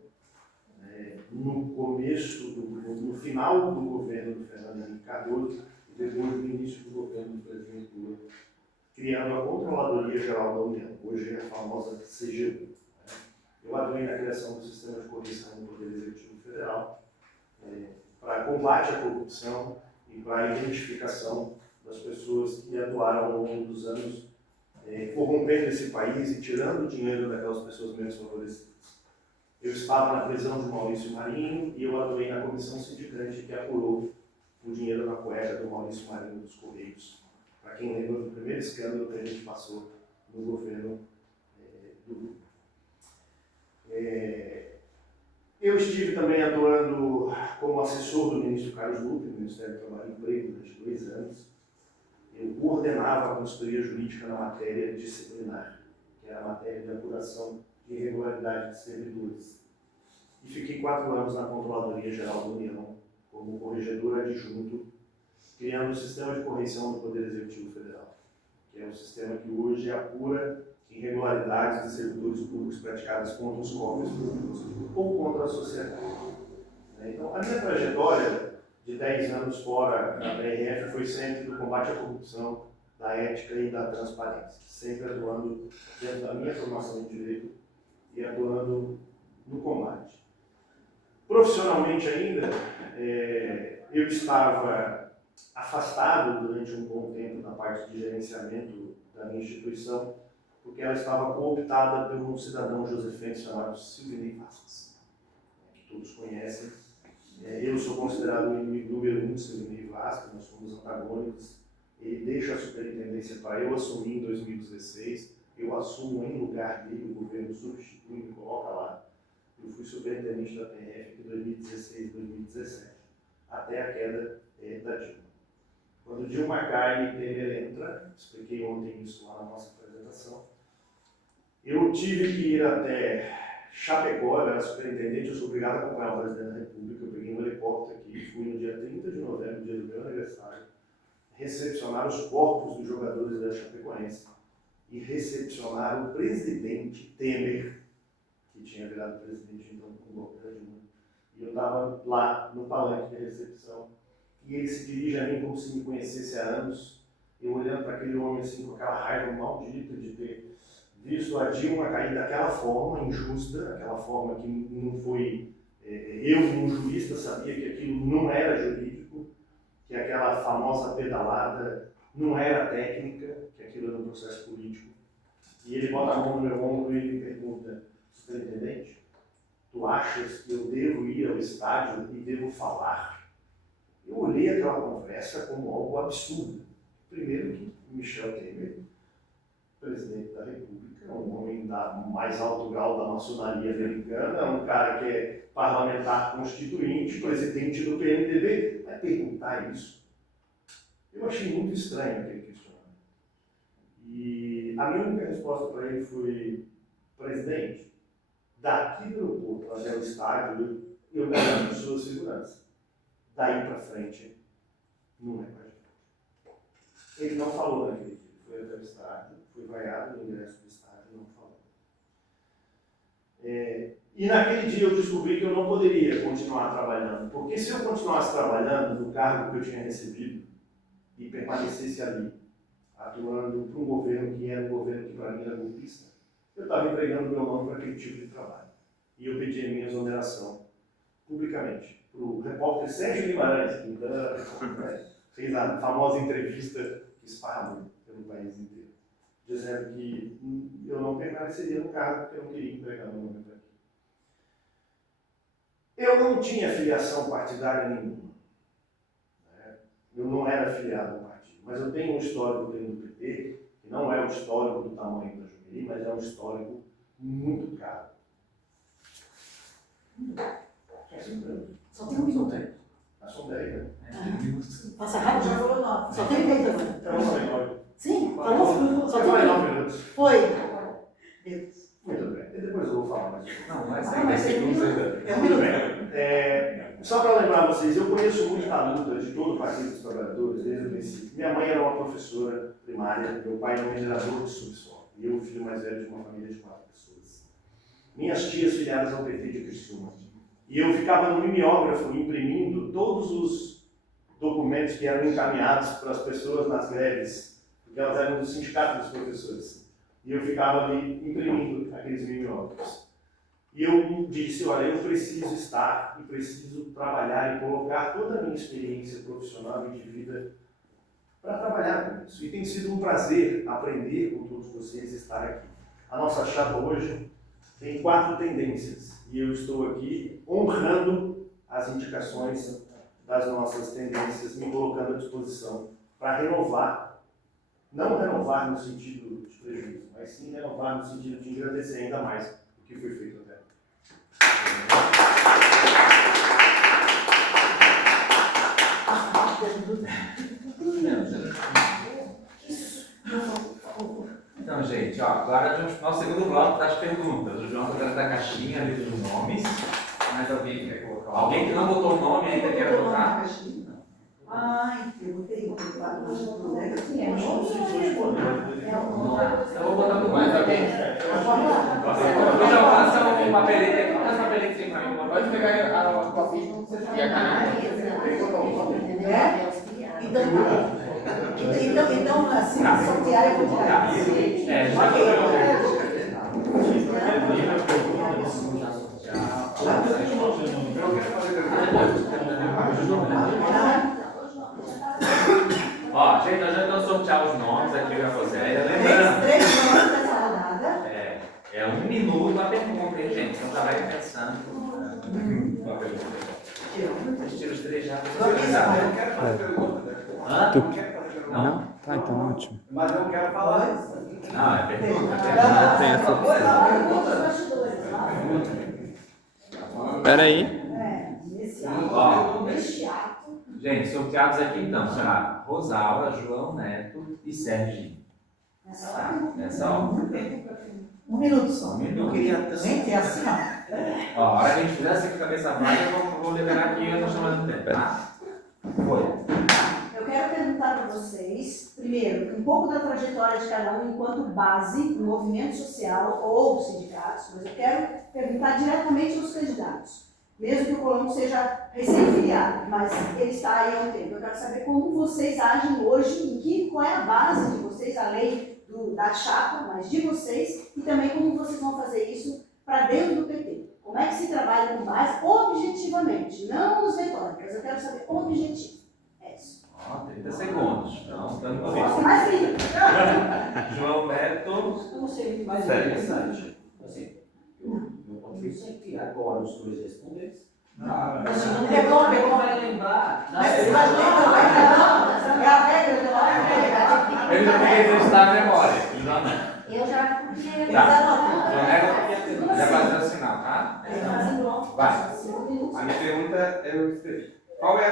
no final do governo do Fernando Henrique Cardoso e depois do início do governo do presidente Lula, criando a Controladoria Geral da União, hoje é a famosa CGU. Eu atuei na criação do sistema de correção do Poder Executivo Federal para combate à corrupção e para a identificação das pessoas que atuaram ao longo dos anos corrompendo esse país e tirando o dinheiro daquelas pessoas menos favorecidas. Eu estava na prisão de Maurício Marinho e eu atuei na comissão sindicante que apurou o dinheiro na cueca do Maurício Marinho dos Correios. Para quem lembra do primeiro escândalo que a gente passou no governo do Lula. Eu estive também atuando como assessor do ministro Carlos Lupe, no Ministério do Trabalho e Emprego, durante 2 anos. Eu coordenava a consultoria jurídica na matéria disciplinar, que era a matéria de apuração de irregularidade de servidores. E fiquei 4 anos na Controladoria Geral da União, como corregedor adjunto, criando o sistema de correição do Poder Executivo Federal, que é um sistema que hoje apura irregularidades de servidores públicos praticadas contra os cofres públicos ou contra a sociedade. Então, a minha trajetória de 10 anos fora da PRF foi sempre do combate à corrupção, da ética e da transparência, sempre atuando dentro da minha formação em direito e atuando no combate. Profissionalmente ainda, eu estava afastado durante um bom tempo da parte de gerenciamento da minha instituição, porque ela estava cooptada por um cidadão josefense chamado Silvinei Vasquez, que todos conhecem. Eu sou considerado o inimigo número 1 de Silvinei Vasquez, nós somos antagônicos. Ele deixa a superintendência para eu assumir em 2016, eu assumo em lugar dele, o governo substitui, me coloca lá. Eu fui superintendente da PRF de 2016 e 2017, até a queda da Dilma. Quando Dilma cai e Temer entra, expliquei ontem isso lá na nossa apresentação, eu tive que ir até Chapecó, eu era superintendente, eu sou obrigado a acompanhar o presidente da República, eu peguei um helicóptero aqui, fui no dia 30 de novembro, dia do meu aniversário, recepcionar os corpos dos jogadores da Chapecoense e recepcionar o presidente Temer, que tinha virado presidente então com o golpe da Dilma. E eu estava lá no palanque de recepção e ele se dirige a mim como se me conhecesse há anos, eu olhando para aquele homem assim com aquela raiva maldita de ter visto a Dilma cair daquela forma injusta, aquela forma que não foi... eu, como jurista, sabia que aquilo não era jurídico, que aquela famosa pedalada não era técnica, que aquilo era um processo político. E ele bota a mão no meu ombro e me pergunta: superintendente, tu achas que eu devo ir ao estádio e devo falar? Eu olhei aquela conversa como algo absurdo. Primeiro que Michel Temer, presidente da República, é um homem da mais alto grau da maçonaria americana, é um cara que é parlamentar constituinte, presidente do PMDB, vai perguntar isso? Eu achei muito estranho aquele questionamento. E a minha única resposta para ele foi: presidente, daqui do aeroporto até o estádio, eu garanto sua segurança. Daí para frente, não é com a gente. Ele não falou naquele dia, foi até o estádio, foi vaiado no ingresso do estádio, não falou. E naquele dia eu descobri que eu não poderia continuar trabalhando, porque se eu continuasse trabalhando no cargo que eu tinha recebido e permanecesse ali, atuando para um governo que era um governo que para mim era golpista, eu estava entregando meu nome para aquele tipo de trabalho. E eu pedi a minha exoneração publicamente para o repórter Sérgio Guimarães, que então era repórter, fez a famosa entrevista que esparramou pelo país inteiro, dizendo que eu não permaneceria no cargo porque eu não queria entregar meu nome para aqui. Eu não tinha filiação partidária nenhuma. Eu não era filiado ao partido, mas eu tenho um histórico dentro do PT, que não é o histórico do tamanho da Jumeri, mas é um histórico muito caro. Só tem um minuto. São 10, né? Passa rápido, já falou 9. Só tem 8 agora. Então, falei 9. Sim, falou. Só Eu tem falei 8. 9 minutos. Foi. Muito bem. E depois eu vou falar mais. Não, mas aí vai ser Muito bem. Só para lembrar vocês, eu conheço muito a luta de todo o Partido dos Trabalhadores desde o princípio. Minha mãe era uma professora primária, meu pai era um minerador de subsolo. E eu, o filho mais velho de uma família de 4 pessoas. Minhas tias filiadas ao PT de Criciúma. E eu ficava no mimeógrafo imprimindo todos os documentos que eram encaminhados para as pessoas nas greves, porque elas eram do sindicato dos professores. E eu ficava ali imprimindo aqueles mimeógrafos. E eu disse: olha, eu preciso estar e preciso trabalhar e colocar toda a minha experiência profissional e de vida para trabalhar com isso. E tem sido um prazer aprender com todos vocês estar aqui. A nossa chapa hoje tem 4 tendências e eu estou aqui honrando as indicações das nossas tendências, me colocando à disposição para renovar, não renovar no sentido de prejuízo, mas sim renovar no sentido de engrandecer ainda mais o que foi feito até Então, gente, ó, agora vamos para o nosso segundo bloco das perguntas. O João está dentro da caixinha ali dos nomes. Mais alguém quer colocar? Alguém que não botou o nome ainda quer colocar? Ai, eu botei um Eu vou botar no mais alguém. João, passa um papelete. Passa um papelete aí para mim. Pode pegar a copinha e a caneta. Então, assim, sortear eu vou tirar. Ó, gente, nós já vamos sortear os nomes aqui para vocês. Lembrando. 3 nomes dessa rodada. É 1 minuto a pergunta, hein, gente? Então já vai pensando. Tira os 3 já. Eu não quero fazer pergunta. Hã? Não quero fazer pergunta. Não? Tá, então ótimo. Mas eu quero falar. Não, é pergunta. Não tem essa Pera aí. Nesse ato. Gente, sorteados aqui então será Rosaura, João Neto e Serginho. Nessa hora. 1 minuto só. 1 minuto. Gente, é assim, ó. Ó, a hora que a gente fizer essa cabeça baixa, eu vou liberar aqui e eu não estou mais no tempo, tá? Foi. Eu quero perguntar para vocês, primeiro, um pouco da trajetória de cada um enquanto base no movimento social ou sindicatos, mas eu quero perguntar diretamente aos candidatos. Mesmo que o Colombo seja recém-filiado, mas ele está aí há um tempo. Eu quero saber como vocês agem hoje, qual é a base de vocês, além da chapa, mas de vocês, e também como vocês vão fazer isso para dentro do PT. Como é que se trabalha com base objetivamente, não os retóricas, eu quero saber objetivo. É isso. Ó, 30 segundos. Então, estamos no Nossa, risco. mais vida. João Neto. Eu não sei, mas é interessante. Assim, meu ponto de vista é que agora os dois respondem. Mas se não pegou, vai lembrar. Ele já tem que registrar a memória. Eu já copiei. Tá. João Neto, já faz o sinal, tá? Vai. A minha pergunta eu escrevi. Qual é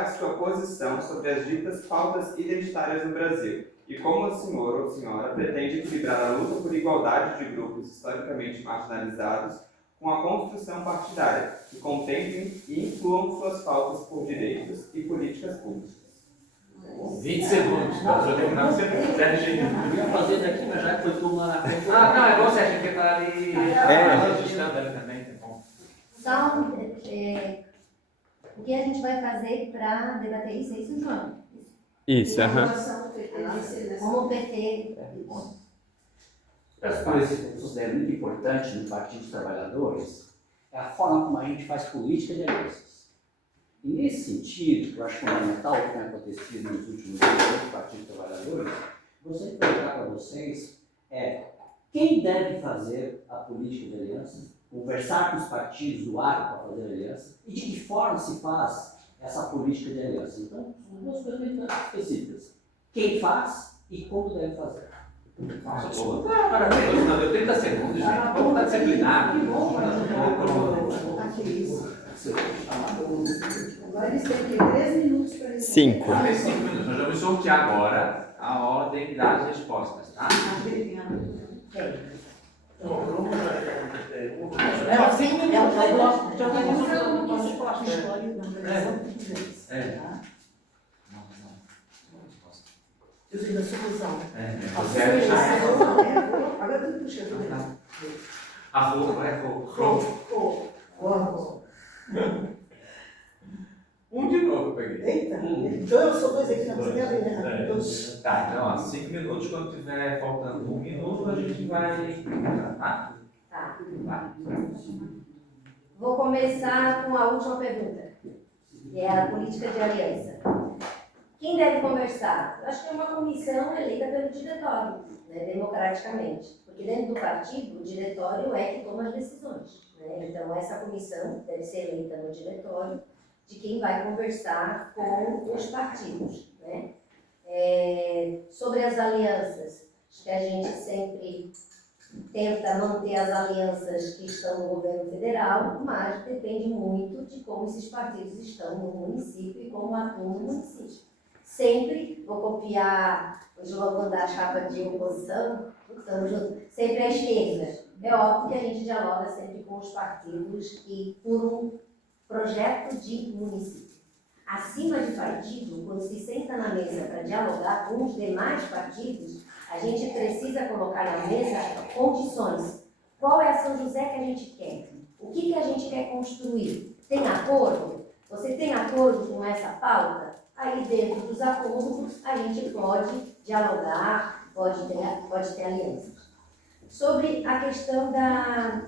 a sua posição sobre as ditas pautas identitárias no Brasil? E como o senhor ou senhora pretende equilibrar a luta por igualdade de grupos historicamente marginalizados com a construção partidária, que contemplem e incluam suas pautas por direitos e políticas públicas? 20 segundos. Tá? Já terminamos Serginho. Eu ia fazer daqui, mas já que foi tudo lá na frente. Ah, não, é bom, Serginho, porque tá ali. Registrando ali também. Tá bom. Só o que a gente vai fazer para debater isso, é isso, João? Isso, aham. Como o PT. As coisas que eu considero muito importantes no Partido dos Trabalhadores é a forma como a gente faz política de alianças. E nesse sentido, que eu acho fundamental o que tem acontecido nos últimos anos no Partido dos Trabalhadores, gostaria de perguntar para vocês quem deve fazer a política de alianças, conversar com os partidos do agro para fazer aliança e de que forma se faz essa política de aliança. Então, são duas coisas muito específicas. Quem faz e como deve fazer. Nossa, pô, tá maravilhoso. Não, deu 30 segundos, gente. Vamos estar disciplinados. Agora eles têm 3 minutos para responder. 5. Tem 5 minutos. Nós vamos sortear agora a ordem das respostas, tá? Eu fiz a solução. É, Agora tudo puxa. a roupa é roupa. De novo eu peguei. Eita, então eu sou 2 aqui na você deve, né? Tá, então, ó, 5 minutos. Quando tiver faltando 1 minuto, a gente vai. Tá? Tá. Vai. Vou começar com a última pergunta, que é a política de aliança. Quem deve conversar? Eu acho que é uma comissão eleita pelo diretório, né, democraticamente. Porque Porque dentro do partido, o diretório é que toma as decisões, né? Então, essa comissão deve ser eleita no diretório de quem vai conversar com os partidos, né? Sobre as alianças, acho que a gente sempre tenta manter as alianças que estão no governo federal, mas depende muito de como esses partidos estão no município e como atuam no município. Sempre vou copiar o slogan da chapa de oposição, estamos juntos, sempre à esquerda. É óbvio que a gente dialoga sempre com os partidos e por um projeto de município. Acima de partido, quando se senta na mesa para dialogar com os demais partidos, a gente precisa colocar na mesa condições. Qual é a São José que a gente quer? O que a gente quer construir? Tem acordo? Você tem acordo com essa pauta? Aí, dentro dos acordos, a gente pode dialogar, pode ter alianças. Sobre a questão da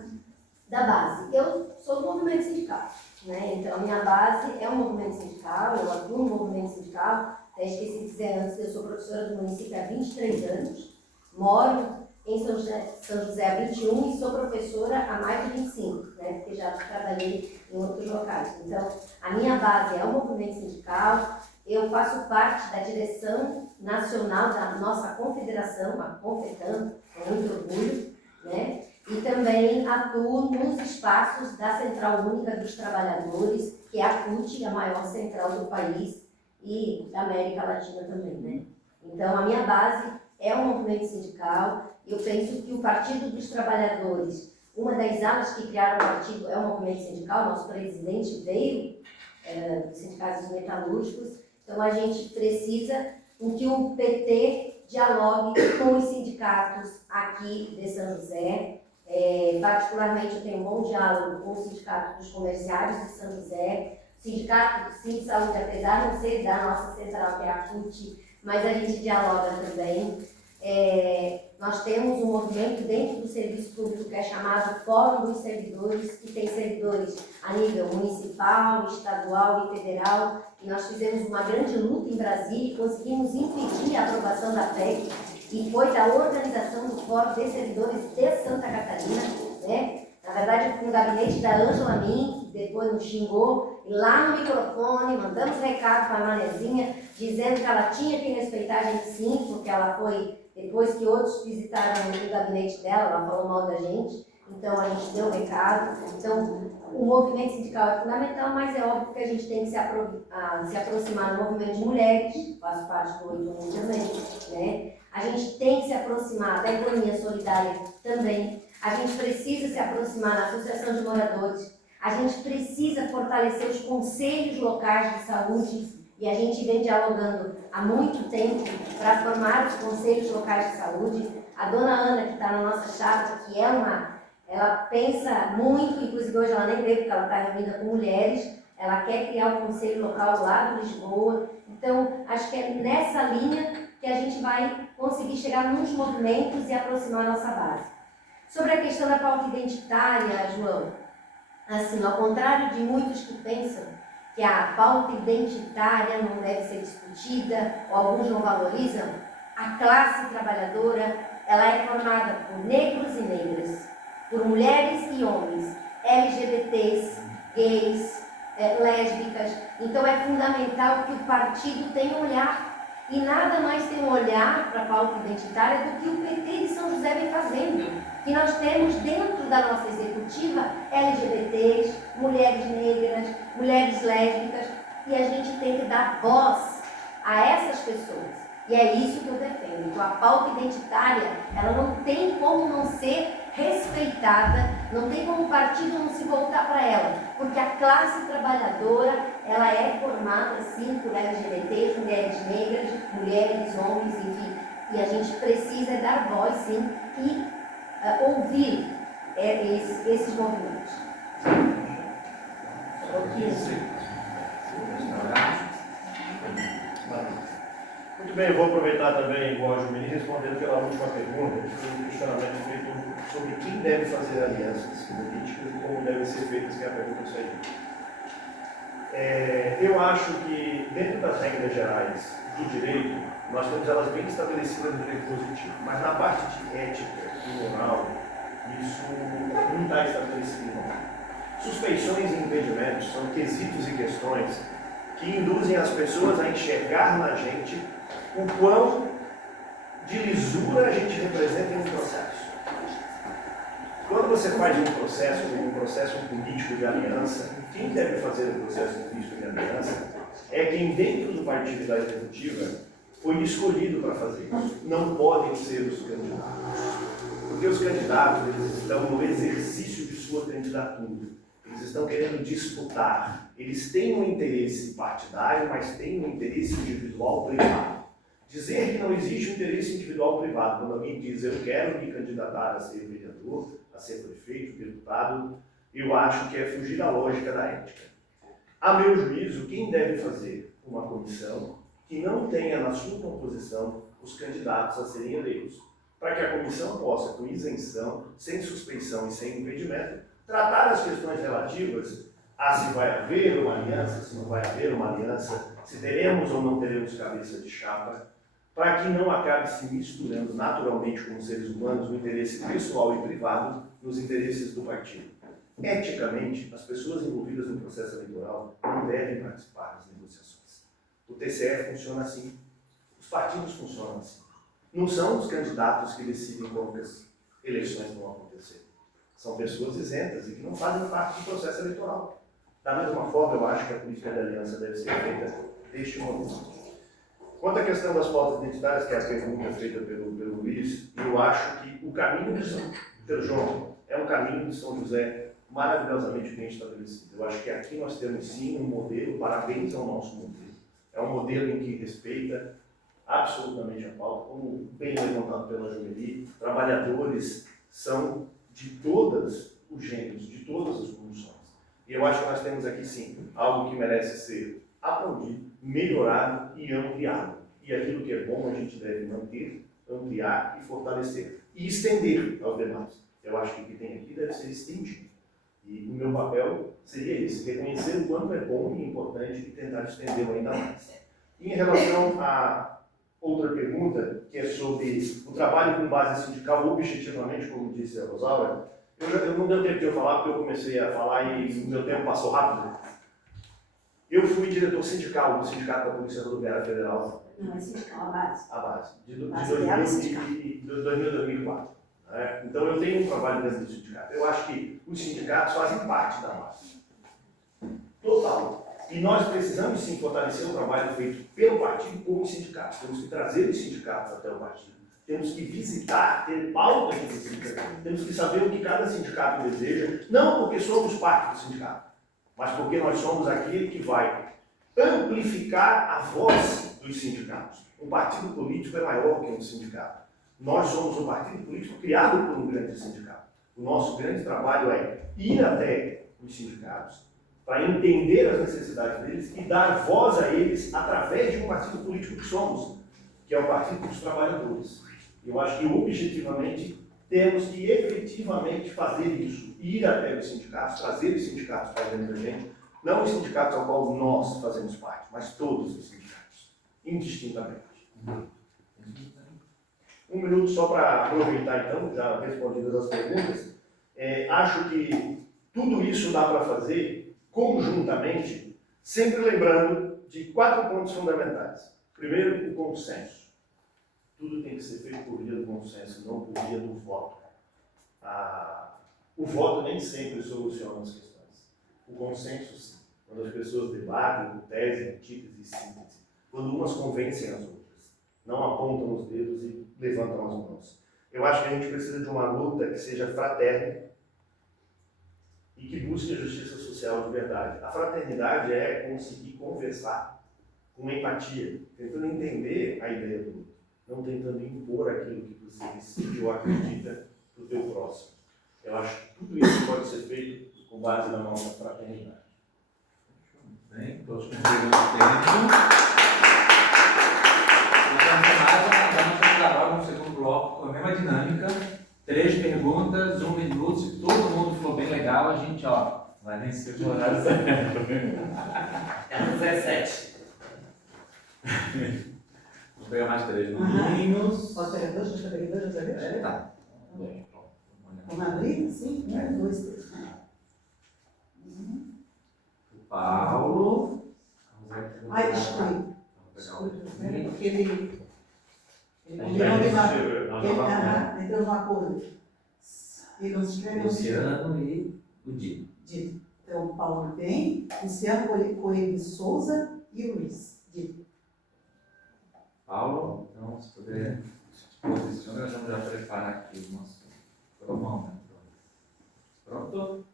base. Eu sou do movimento sindical, né? Então, a minha base é um movimento sindical, eu atuo no movimento sindical. Até esqueci de dizer antes que eu sou professora do município há 23 anos, moro em São José há 21 e sou professora há mais de 25, né? Porque já trabalhei em outros locais. Então, a minha base é o movimento sindical, eu faço parte da direção nacional da nossa confederação, a Confetam, com muito orgulho, né? E também atuo nos espaços da Central Única dos Trabalhadores, que é a CUT, a maior central do país e da América Latina também, né? Então, a minha base é o movimento sindical. Eu penso que o Partido dos Trabalhadores, uma das alas que criaram o partido é o movimento sindical, nosso presidente veio dos sindicatos metalúrgicos, então a gente precisa que o PT dialogue com os sindicatos aqui de São José. Particularmente, eu tenho um bom diálogo com o Sindicato dos Comerciários de São José, o Sindicato Sim Saúde, apesar de não ser da nossa central, que é a CUT, mas a gente dialoga também. Nós temos um movimento dentro do serviço público que é chamado Fórum dos Servidores, que tem servidores a nível municipal, estadual e federal, e nós fizemos uma grande luta em Brasília e conseguimos impedir a aprovação da PEC, e foi da organização do Fórum dos Servidores de Santa Catarina, né? Na verdade, eu fui no gabinete da Ângela Min, que depois nos xingou, e lá no microfone mandamos recado para a Manezinha, dizendo que ela tinha que respeitar a gente sim, porque ela foi, depois que outros visitaram o gabinete dela, ela falou mal da gente, então a gente deu o recado. Então, o movimento sindical é fundamental, mas é óbvio que a gente tem que se aproximar do movimento de mulheres, faço parte do 8 também, né? A gente tem que se aproximar da economia solidária também. A gente precisa se aproximar da associação de moradores. A gente precisa fortalecer os conselhos locais de saúde. E a gente vem dialogando há muito tempo para formar os conselhos locais de saúde. A dona Ana, que está na nossa chapa, que ela pensa muito, inclusive hoje ela nem veio porque ela está reunida com mulheres. Ela quer criar um conselho local lá de Lisboa. Então, acho que é nessa linha que a gente vai conseguir chegar nos movimentos e aproximar a nossa base. Sobre a questão da pauta identitária, João, assim, ao contrário de muitos que pensam que a pauta identitária não deve ser discutida, ou alguns não valorizam, a classe trabalhadora, ela é formada por negros e negras, por mulheres e homens, LGBTs, gays, lésbicas. Então é fundamental que o partido tenha um olhar. E nada mais tem um olhar para a pauta identitária do que o PT de São José vem fazendo. Que nós temos dentro da nossa executiva LGBTs, mulheres negras, mulheres lésbicas, e a gente tem que dar voz a essas pessoas. E é isso que eu defendo. Então a pauta identitária, ela não tem como não ser respeitada, não tem como o partido não se voltar para ela, porque a classe trabalhadora, ela é formada sim por LGBTs, mulheres negras, mulheres, homens, enfim, e a gente precisa dar voz sim e ouvir esses movimentos. Muito bem, eu vou aproveitar também, igual a Jumini, respondendo pela última pergunta, um questionamento feito sobre quem deve fazer alianças políticas e como devem ser feitas, que é a pergunta que saiu. Eu acho que, dentro das regras gerais do direito, nós temos elas bem estabelecidas no direito positivo, mas na parte de ética, moral, isso não está estabelecido. Suspeições e impedimentos são quesitos e questões que induzem as pessoas a enxergar na gente o quão de lisura a gente representa em um processo. Quando você faz um processo político de aliança, quem deve fazer o processo político de aliança é quem dentro do partido da executiva foi escolhido para fazer isso. Não podem ser os candidatos. Porque os candidatos, eles estão no exercício de sua candidatura. Eles estão querendo disputar. Eles têm um interesse partidário, mas têm um interesse individual privado. Dizer que não existe um interesse individual privado, quando alguém diz eu quero me candidatar a ser vereador, a ser prefeito, deputado, eu acho que é fugir da lógica da ética. A meu juízo, quem deve fazer uma comissão que não tenha na sua composição os candidatos a serem eleitos, para que a comissão possa, com isenção, sem suspeição e sem impedimento, tratar as questões relativas a se vai haver uma aliança, se não vai haver uma aliança, se teremos ou não teremos cabeça de chapa, para que não acabe se misturando naturalmente como seres humanos o interesse pessoal e privado nos interesses do partido. Eticamente, as pessoas envolvidas no processo eleitoral não devem participar das negociações. O TCE funciona assim, os partidos funcionam assim. Não são os candidatos que decidem como as eleições vão acontecer. São pessoas isentas e que não fazem parte do processo eleitoral. Da mesma forma, eu acho que a política de aliança deve ser feita deste momento. Quanto à questão das pautas identitárias, que é a pergunta feita pelo Luiz, eu acho que o caminho de São João é um caminho de São José maravilhosamente bem estabelecido. Eu acho que aqui nós temos sim um modelo, parabéns ao nosso modelo. É um modelo em que respeita absolutamente a pauta, como bem levantado pela Jumeli, trabalhadores são de todos os gêneros, de todas as condições. E eu acho que nós temos aqui sim algo que merece ser aprendido, melhorado e ampliado. E aquilo que é bom a gente deve manter, ampliar e fortalecer. E estender aos demais. Eu acho que o que tem aqui deve ser estendido. E o meu papel seria esse, reconhecer o quanto é bom e importante e tentar estendê-lo ainda mais. E em relação a outra pergunta, que é sobre o trabalho com base sindical, objetivamente, como disse a Rosaura, eu não deu tempo de eu falar, porque eu comecei a falar e o meu tempo passou rápido. Eu fui diretor sindical do Sindicato da Polícia Rodoviária Federal. Não é sindical, a base. A base, de 2000 a 2004. Né? Então eu tenho um trabalho dentro do sindicato. Eu acho que os sindicatos fazem parte da base. Total. E nós precisamos sim fortalecer o trabalho feito pelo partido com os sindicatos. Temos que trazer os sindicatos até o partido. Temos que visitar, ter pautas de visita. Temos que saber o que cada sindicato deseja, não porque somos parte do sindicato, mas porque nós somos aquele que vai amplificar a voz dos sindicatos. Um partido político é maior que um sindicato. Nós somos um partido político criado por um grande sindicato. O nosso grande trabalho é ir até os sindicatos para entender as necessidades deles e dar voz a eles através de um partido político que somos, que é o Partido dos Trabalhadores. Eu acho que objetivamente temos que efetivamente fazer isso, ir até os sindicatos, trazer os sindicatos para dentro da gente, não os sindicatos ao qual nós fazemos parte, mas todos os sindicatos, indistintamente. Um minuto só para aproveitar então, já respondidas as perguntas. Acho que tudo isso dá para fazer conjuntamente, sempre lembrando de 4 pontos fundamentais. Primeiro, o consenso. Tudo tem que ser feito por via do consenso, não por via do voto. O voto nem sempre soluciona as questões. O consenso, sim. Quando as pessoas debatem com tese, antítese e síntese. Quando umas convencem as outras. Não apontam os dedos e levantam as mãos. Eu acho que a gente precisa de uma luta que seja fraterna e que busque a justiça social de verdade. A fraternidade é conseguir conversar com empatia, tentando entender a ideia do outro. Não tentando impor aquilo que você decide ou acredita para o teu próximo. Eu acho que tudo isso pode ser feito com base na nossa fraternidade. Bem, todos cumpriram o tempo. Vamos agora no segundo bloco com a mesma dinâmica. 3 perguntas, 1 minuto. Se todo mundo for bem legal, a gente vai vencer o horário certo. É 17. Vou pegar mais 3 minutinhos. Pode pegar 2 outra vez? Tá. Bem, Vamos abrir? Sim? 1, 2, 3. Paulo. Ai, exclui. Vamos Exclui, porque ele pegar combinou de uma... Nós não vamos Entrou num acordo. Ele não se escreveu. Luciano e o Dino. Dito. Então, o Paulo vem, Luciano Coelho de Souza e o Luiz. Dito. Paulo, então, se puder se posicionar, nós vamos já preparar aqui o nosso cronômetro. Pronto?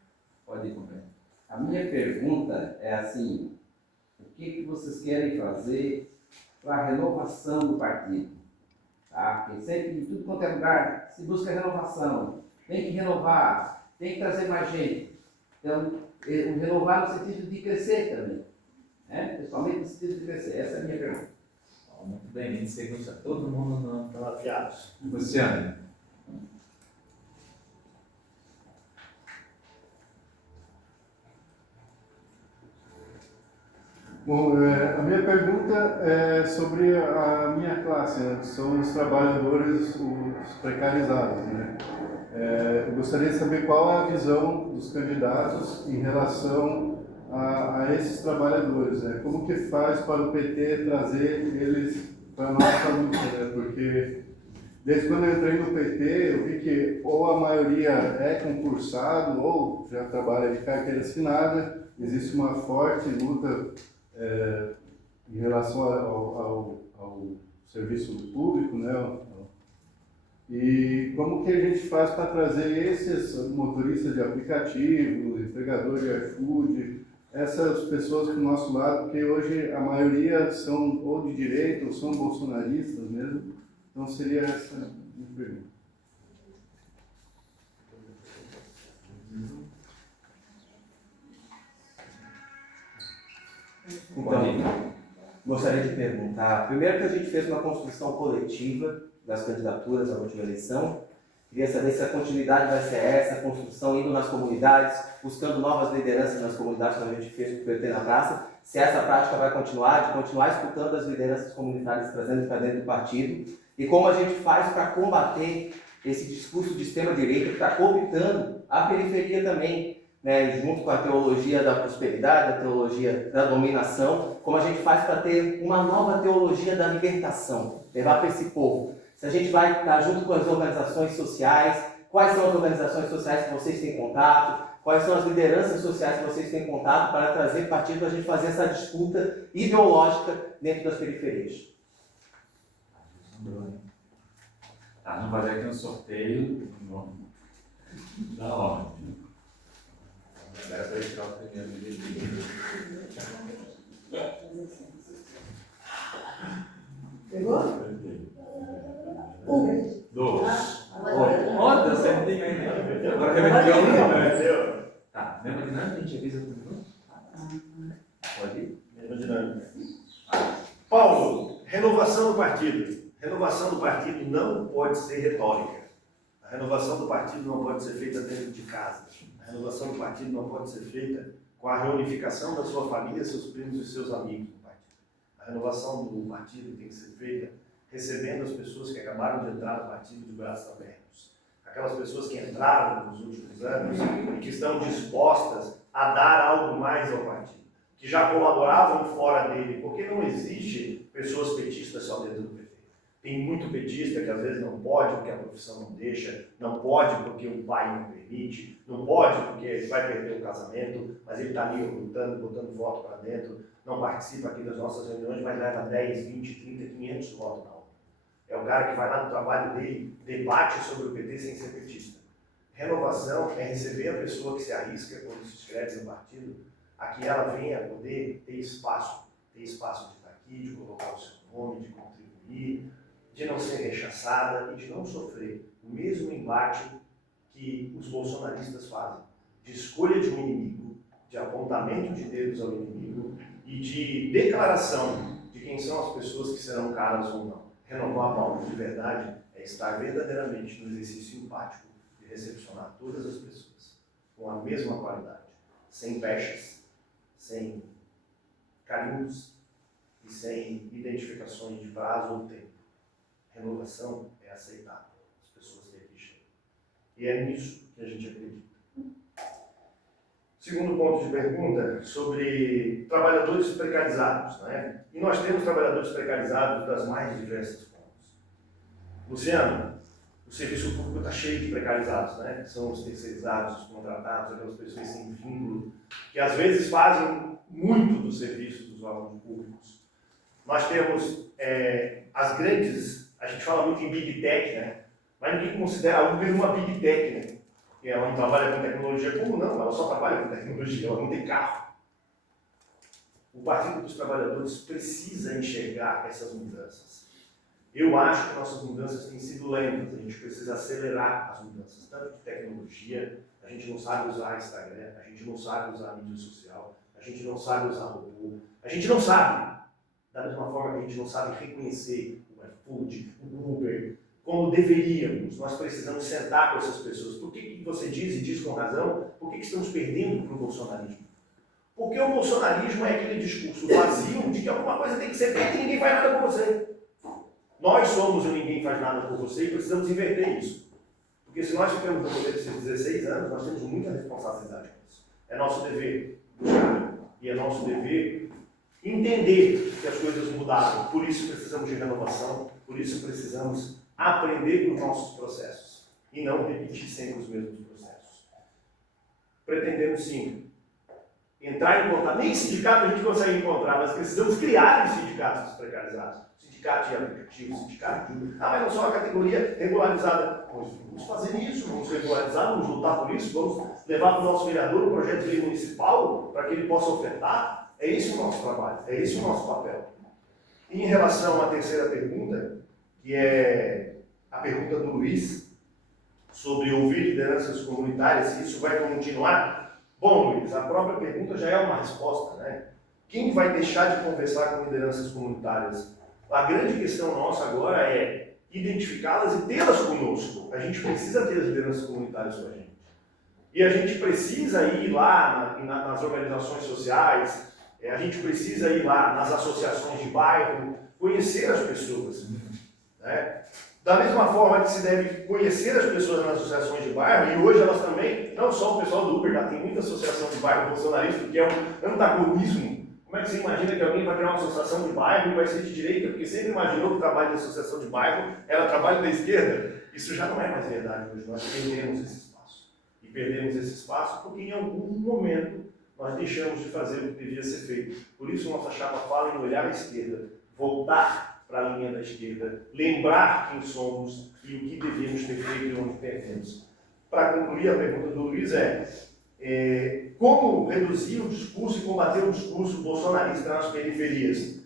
Pode ir com ele. A minha pergunta é assim: o que vocês querem fazer para a renovação do partido? Tá? Porque sempre, em tudo quanto é lugar, se busca renovação. Tem que renovar, tem que trazer mais gente. Então, o renovar no sentido de crescer também. Né? Principalmente no sentido de crescer. Essa é a minha pergunta. Muito bem, em segundos, todo mundo no... Estão afiados. Luciano. Bom, a minha pergunta é sobre a minha classe, né, que são os trabalhadores, os precarizados, né? Eu gostaria de saber qual é a visão dos candidatos em relação a esses trabalhadores, né? Como que faz para o PT trazer eles para a nossa luta, né? Porque desde quando eu entrei no PT, eu vi que ou a maioria é concursado ou já trabalha de carteira assinada, existe uma forte luta em relação ao serviço público, né? E como que a gente faz para trazer esses motoristas de aplicativo, entregador de iFood, essas pessoas para o nosso lado, porque hoje a maioria são ou de direita ou são bolsonaristas mesmo, então seria essa a minha pergunta. Então, gostaria de perguntar, primeiro que a gente fez uma construção coletiva das candidaturas na última eleição, queria saber se a continuidade vai ser essa, a construção indo nas comunidades, buscando novas lideranças nas comunidades, como a gente fez com o PT na praça, se essa prática vai continuar, de continuar escutando as lideranças comunitárias, trazendo para dentro do partido, e como a gente faz para combater esse discurso de extrema-direita que está cooptando a periferia também, né, junto com a teologia da prosperidade, a teologia da dominação, como a gente faz para ter uma nova teologia da libertação, levar para esse povo. Se a gente vai estar junto com as organizações sociais, quais são as organizações sociais que vocês têm contato, quais são as lideranças sociais que vocês têm contato para trazer partido para a gente fazer essa disputa ideológica dentro das periferias. Tá, vamos fazer aqui um sorteio da ordem. Agora vai tirar o primeiro vídeo. Pegou? 1. 2. Olha, deu certinho ainda. Agora reverteu. Tá, mesma dinâmica, a gente avisa todo mundo? Pode ir? Mesma dinâmica. Paulo, renovação do partido. Renovação do partido não pode ser retórica. A renovação do partido não pode ser feita dentro de casa. A renovação do partido não pode ser feita com a reunificação da sua família, seus primos e seus amigos do partido. A renovação do partido tem que ser feita recebendo as pessoas que acabaram de entrar no partido de braços abertos. Aquelas pessoas que entraram nos últimos anos e que estão dispostas a dar algo mais ao partido, que já colaboravam fora dele, porque não existe pessoas petistas só dentro do PT. Tem muito petista que às vezes não pode porque a profissão não deixa, não pode porque o pai não permite, não pode porque ele vai perder o casamento, mas ele está ali lutando, botando voto para dentro, não participa aqui das nossas reuniões, mas leva 10, 20, 30, 500 votos na urna. É o cara que vai lá no trabalho dele, debate sobre o PT sem ser petista. Renovação é receber a pessoa que se arrisca quando se inscreve no partido, a que ela venha poder ter espaço de estar aqui, de colocar o seu nome, de contribuir, de não ser rechaçada e de não sofrer o mesmo embate que os bolsonaristas fazem, de escolha de um inimigo, de apontamento de dedos ao inimigo e de declaração de quem são as pessoas que serão caras ou não. Renovar Paulo de verdade é estar verdadeiramente no exercício empático de recepcionar todas as pessoas com a mesma qualidade, sem pechas, sem carimbos e sem identificações de prazo ou tempo. Renovação é aceitar as pessoas que aqui chegam. E é nisso que a gente acredita. Segundo ponto de pergunta, sobre trabalhadores precarizados, né? E nós temos trabalhadores precarizados das mais diversas formas. Luciano, o serviço público está cheio de precarizados, né? São os terceirizados, os contratados, aquelas pessoas sem vínculo, que às vezes fazem muito do serviço dos órgãos públicos. Nós temos as grandes, a gente fala muito em Big Tech, né? Mas ninguém considera a Uber uma Big Tech, né? Ela não trabalha com tecnologia como não, ela só trabalha com tecnologia, ela não tem carro. O Partido dos Trabalhadores precisa enxergar essas mudanças. Eu acho que nossas mudanças têm sido lentas, a gente precisa acelerar as mudanças, tanto de tecnologia, a gente não sabe usar Instagram, a gente não sabe usar mídia social, a gente não sabe usar robô, a gente não sabe, da mesma forma que a gente não sabe reconhecer o iFood, o Uber, como deveríamos. Nós precisamos sentar com essas pessoas. Por que você diz, e diz com razão, por que estamos perdendo para o bolsonarismo? Porque o bolsonarismo é aquele discurso vazio de que alguma coisa tem que ser feita e ninguém faz nada por você. Nós somos o ninguém faz nada por você e precisamos inverter isso. Porque se nós ficamos no poder desses 16 anos, nós temos muita responsabilidade com isso. É nosso dever buscar e é nosso dever entender que as coisas mudaram. Por isso precisamos de renovação, por isso precisamos aprender com os nossos processos e não repetir sempre os mesmos processos. Pretendemos sim entrar em contato, nem sindicato a gente consegue encontrar, mas precisamos criar os sindicatos precarizados, sindicato de aplicativo, sindicato de... mas não só uma categoria regularizada. Vamos fazer isso, vamos regularizar, vamos lutar por isso, vamos levar para o nosso vereador o projeto de lei municipal para que ele possa ofertar. É esse o nosso trabalho, é esse o nosso papel. E em relação à terceira pergunta, que é a pergunta do Luiz, sobre ouvir lideranças comunitárias, se isso vai continuar. Bom, Luiz, a própria pergunta já é uma resposta, né? Quem vai deixar de conversar com lideranças comunitárias? A grande questão nossa agora é identificá-las e tê-las conosco. A gente precisa ter as lideranças comunitárias com a gente. E a gente precisa ir lá nas organizações sociais, a gente precisa ir lá nas associações de bairro, conhecer as pessoas. Né? Da mesma forma que se deve conhecer as pessoas nas associações de bairro, e hoje elas também, não só o pessoal do Uber, já tem muita associação de bairro bolsonarista, que é um antagonismo. Como é que você imagina que alguém vai criar uma associação de bairro e vai ser de direita, porque sempre imaginou que o trabalho de associação de bairro era trabalho da esquerda? Isso já não é mais verdade hoje, nós perdemos esse espaço. E perdemos esse espaço porque em algum momento nós deixamos de fazer o que devia ser feito. Por isso nossa chapa fala em olhar à esquerda, voltar para a linha da esquerda, lembrar quem somos e o que devíamos ter feito e onde perdemos. Para concluir, a pergunta do Luiz como reduzir o discurso e combater o discurso bolsonarista nas periferias?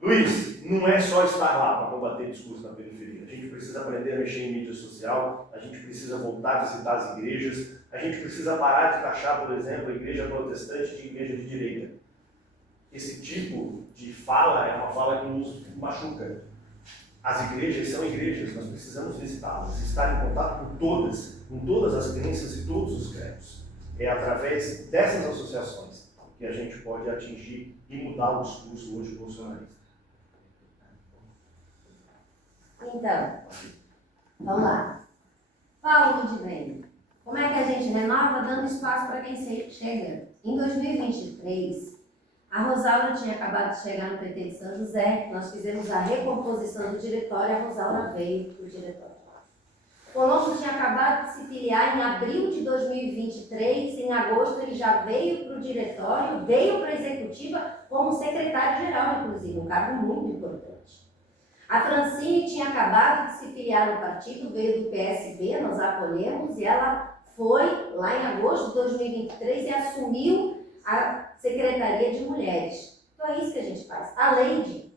Luiz, não é só estar lá para combater o discurso na periferia. A gente precisa aprender a mexer em mídia social, a gente precisa voltar a visitar as igrejas, a gente precisa parar de taxar, por exemplo, a igreja protestante de igreja de direita. Esse tipo de fala é uma fala que nos machuca. As igrejas são igrejas, nós precisamos visitá-las, estar em contato com todas as crenças e todos os credos. É através dessas associações que a gente pode atingir e mudar o discurso hoje bolsonarista. Então, vamos lá. Paulo de bem. Como é que a gente renova? Dando espaço para quem chega. Em 2023, a Rosaura tinha acabado de chegar no PT de São José, nós fizemos a recomposição do diretório, a Rosaura veio para o diretório. O Colombo tinha acabado de se filiar em abril de 2023, em agosto ele já veio para o diretório, veio para a executiva como secretário-geral, inclusive, um cargo muito importante. A Francine tinha acabado de se filiar no partido, veio do PSB, nós a acolhemos, e ela foi lá em agosto de 2023 e assumiu a Secretaria de Mulheres. Então é isso que a gente faz. A Leide,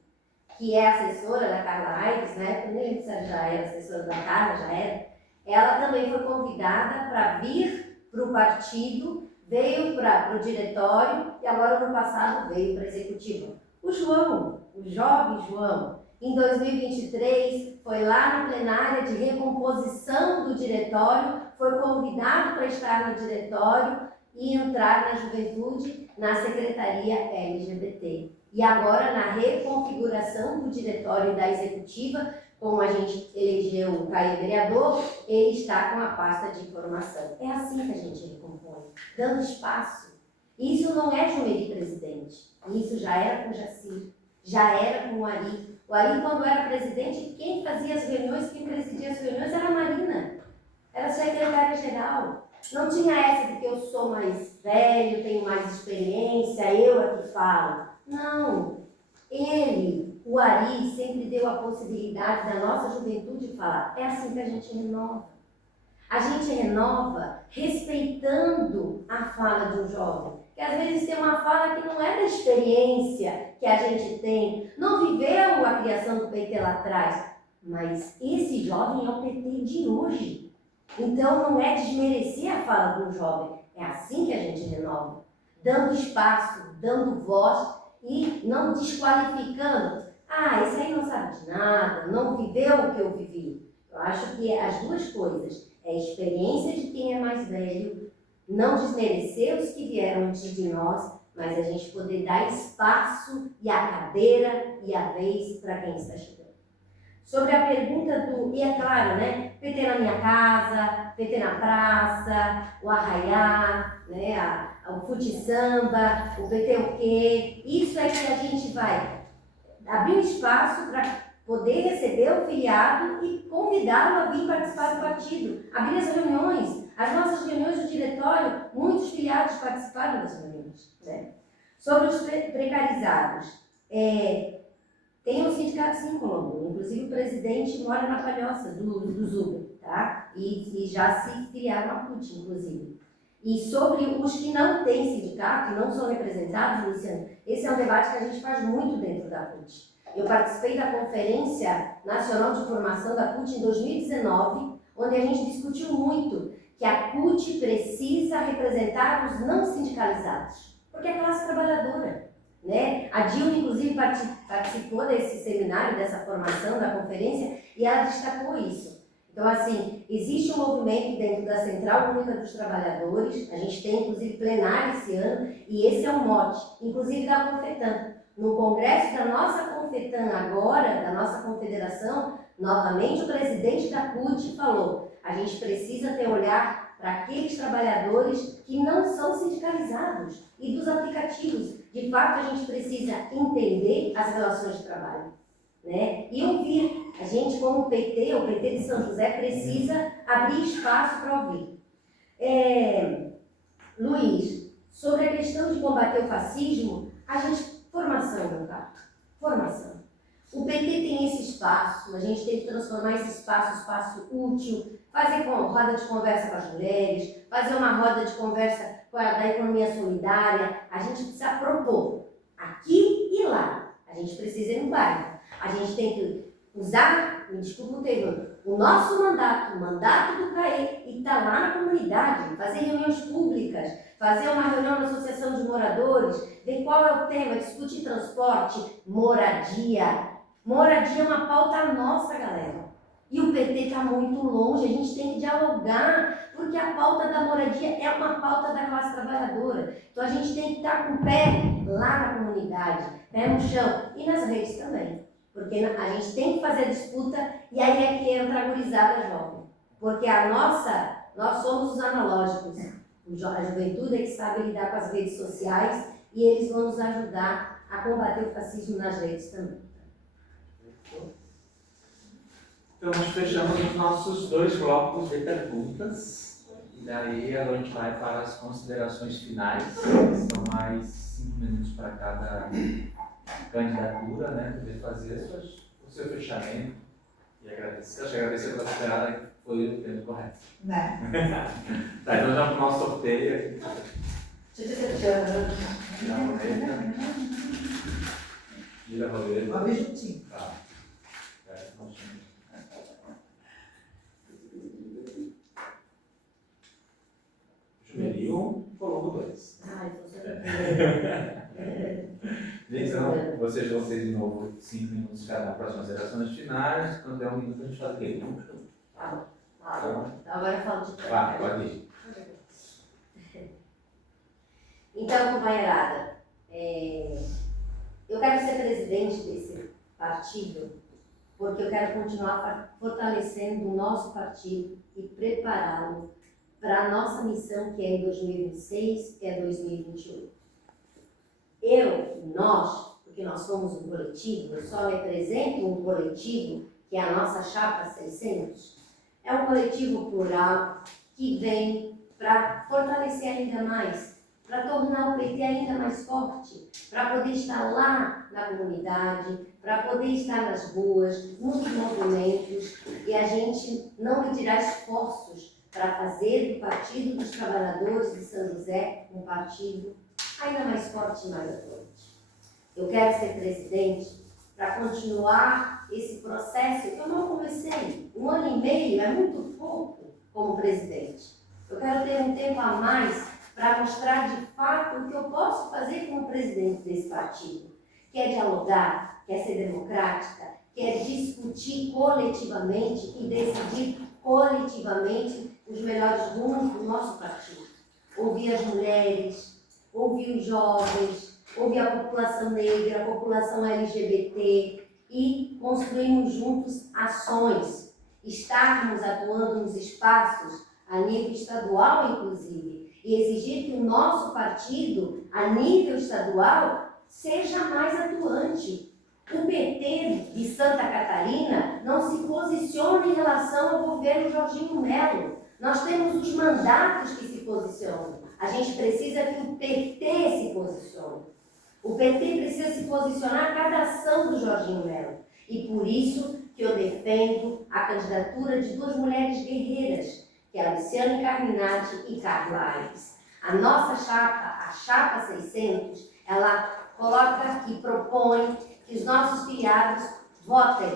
que é assessora da Carla Aires, né? Eu nem lembro se ela já era assessora da Carla, já era. Ela também foi convidada para vir para o partido, veio para o diretório e agora no passado veio para a executiva. O João, o jovem João, em 2023 foi lá na plenária de recomposição do diretório, foi convidado para estar no diretório e entrar na juventude na Secretaria LGBT. E agora, na reconfiguração do diretório e da executiva, como a gente elegeu o Caio vereador, ele está com a pasta de informação. É assim que a gente recompõe, dando espaço. Isso não é Jumeri presidente, isso já era com o Jacir, já era com o Ari. O Ari, quando era presidente, quem fazia as reuniões, quem presidia as reuniões era a Marina, era a secretária-geral. Não tinha essa de que eu sou mais velho, tenho mais experiência, eu é que falo. Não, ele, o Ari, sempre deu a possibilidade da nossa juventude falar. É assim que a gente renova. A gente renova respeitando a fala de um jovem, que às vezes tem uma fala que não é da experiência que a gente tem, não viveu a criação do PT lá atrás, mas esse jovem é o PT de hoje. Então não é desmerecer a fala de um jovem, é assim que a gente renova, dando espaço, dando voz e não desqualificando. Ah, esse aí não sabe de nada, não viveu o que eu vivi. Eu acho que as duas coisas, é a experiência de quem é mais velho, não desmerecer os que vieram antes de nós, mas a gente poder dar espaço e a cadeira e a vez para quem está chegando. Sobre a pergunta do, e é claro, né, PT na minha casa, PT na praça, o arraiá, né, o fute-samba, o PT o quê, isso é que a gente vai abrir um espaço para poder receber o filiado e convidá-lo a vir participar do partido, abrir as reuniões, as nossas reuniões do diretório, muitos filiados participaram das reuniões, né? Sobre os precarizados, tem um sindicato sim em Colombo, inclusive o presidente mora na Palhoça do Zuba, tá? E já se filiaram à CUT, inclusive. E sobre os que não têm sindicato, não são representados, Luciano, esse é um debate que a gente faz muito dentro da CUT. Eu participei da Conferência Nacional de Formação da CUT em 2019, onde a gente discutiu muito que a CUT precisa representar os não sindicalizados, porque é a classe trabalhadora, né? A Dilma, inclusive, participou desse seminário, dessa formação, da conferência, e ela destacou isso. Então, assim, existe um movimento dentro da Central Única dos Trabalhadores, a gente tem, inclusive, plenário esse ano, e esse é um mote, inclusive da Confetam. No congresso da nossa Confetam agora, da nossa confederação, novamente o presidente da CUT falou, a gente precisa ter olhar para aqueles trabalhadores que não são sindicalizados e dos aplicativos. De fato, a gente precisa entender as relações de trabalho, né? E ouvir. A gente, como PT, o PT de São José, precisa abrir espaço para ouvir. Luiz, sobre a questão de combater o fascismo, a gente... Formação, meu caro. Formação. O PT tem esse espaço, a gente tem que transformar esse espaço útil, fazer roda de conversa com as mulheres, fazer uma roda de conversa da economia solidária. A gente precisa propor aqui e lá. A gente precisa ir no bairro. A gente tem que usar, me desculpa o termo, o nosso mandato, o mandato do CAE, e estar lá na comunidade, fazer reuniões públicas, fazer uma reunião na associação de moradores, ver qual é o tema, discutir transporte, moradia. Moradia é uma pauta nossa, galera. E o PT está muito longe, a gente tem que dialogar, porque a pauta da moradia é uma pauta da classe trabalhadora. Então a gente tem que estar com o pé lá na comunidade, pé no chão, e nas redes também. Porque a gente tem que fazer a disputa, e aí é que entra a gurizada jovem. Porque nós somos os analógicos. A juventude é que sabe lidar com as redes sociais e eles vão nos ajudar a combater o fascismo nas redes também. Então, nós fechamos os nossos 2 blocos de perguntas. E daí agora a gente vai para as considerações finais. São mais 5 minutos para cada candidatura, né? Poder fazer o seu fechamento e agradecer. Acho que agradecer pela esperada que foi o tempo correto. Né? Tá, então já para o nosso sorteio. Gira a roleta. Gira a roleta. Uma vez juntinho. Tá. Jumeri 1, Colombo 2. Ai, você Então, vocês vão ter de novo 5 minutos cada para as considerações finais. Quando der 1 minuto, a gente faz o quê? Tá bom. Agora eu falo de trás. Vai, pode ir. Então, companheirada, eu quero ser presidente desse partido porque eu quero continuar fortalecendo o nosso partido e prepará-lo para a nossa missão, que é em 2026, que é 2028. Nós, porque nós somos um coletivo, eu só represento um coletivo, que é a nossa Chapa 600, é um coletivo plural que vem para fortalecer ainda mais, para tornar o PT ainda mais forte, para poder estar lá na comunidade, para poder estar nas ruas, nos movimentos, e a gente não medirá esforços para fazer do Partido dos Trabalhadores de São José um partido ainda mais forte e mais atuante. Eu quero ser presidente para continuar esse processo que eu não comecei. 1 ano e meio é muito pouco como presidente. Eu quero ter um tempo a mais para mostrar de fato o que eu posso fazer como presidente desse partido, que é dialogar, que é ser democrática, que é discutir coletivamente e decidir coletivamente os melhores rumos do nosso partido. Ouvir as mulheres, ouvir os jovens, ouvir a população negra, a população LGBT e construirmos juntos ações, estarmos atuando nos espaços a nível estadual, inclusive, e exigir que o nosso partido, a nível estadual, seja mais atuante. O PT de Santa Catarina não se posiciona em relação ao governo Jorginho Melo. Nós temos os mandatos que se posicionam. A gente precisa que o PT se posicione. O PT precisa se posicionar a cada ação do Jorginho Melo. E por isso que eu defendo a candidatura de 2 mulheres guerreiras, que é a Luciane Carminati e Carla Aires. A nossa chapa, a Chapa 600, ela coloca e propõe que os nossos filiados votem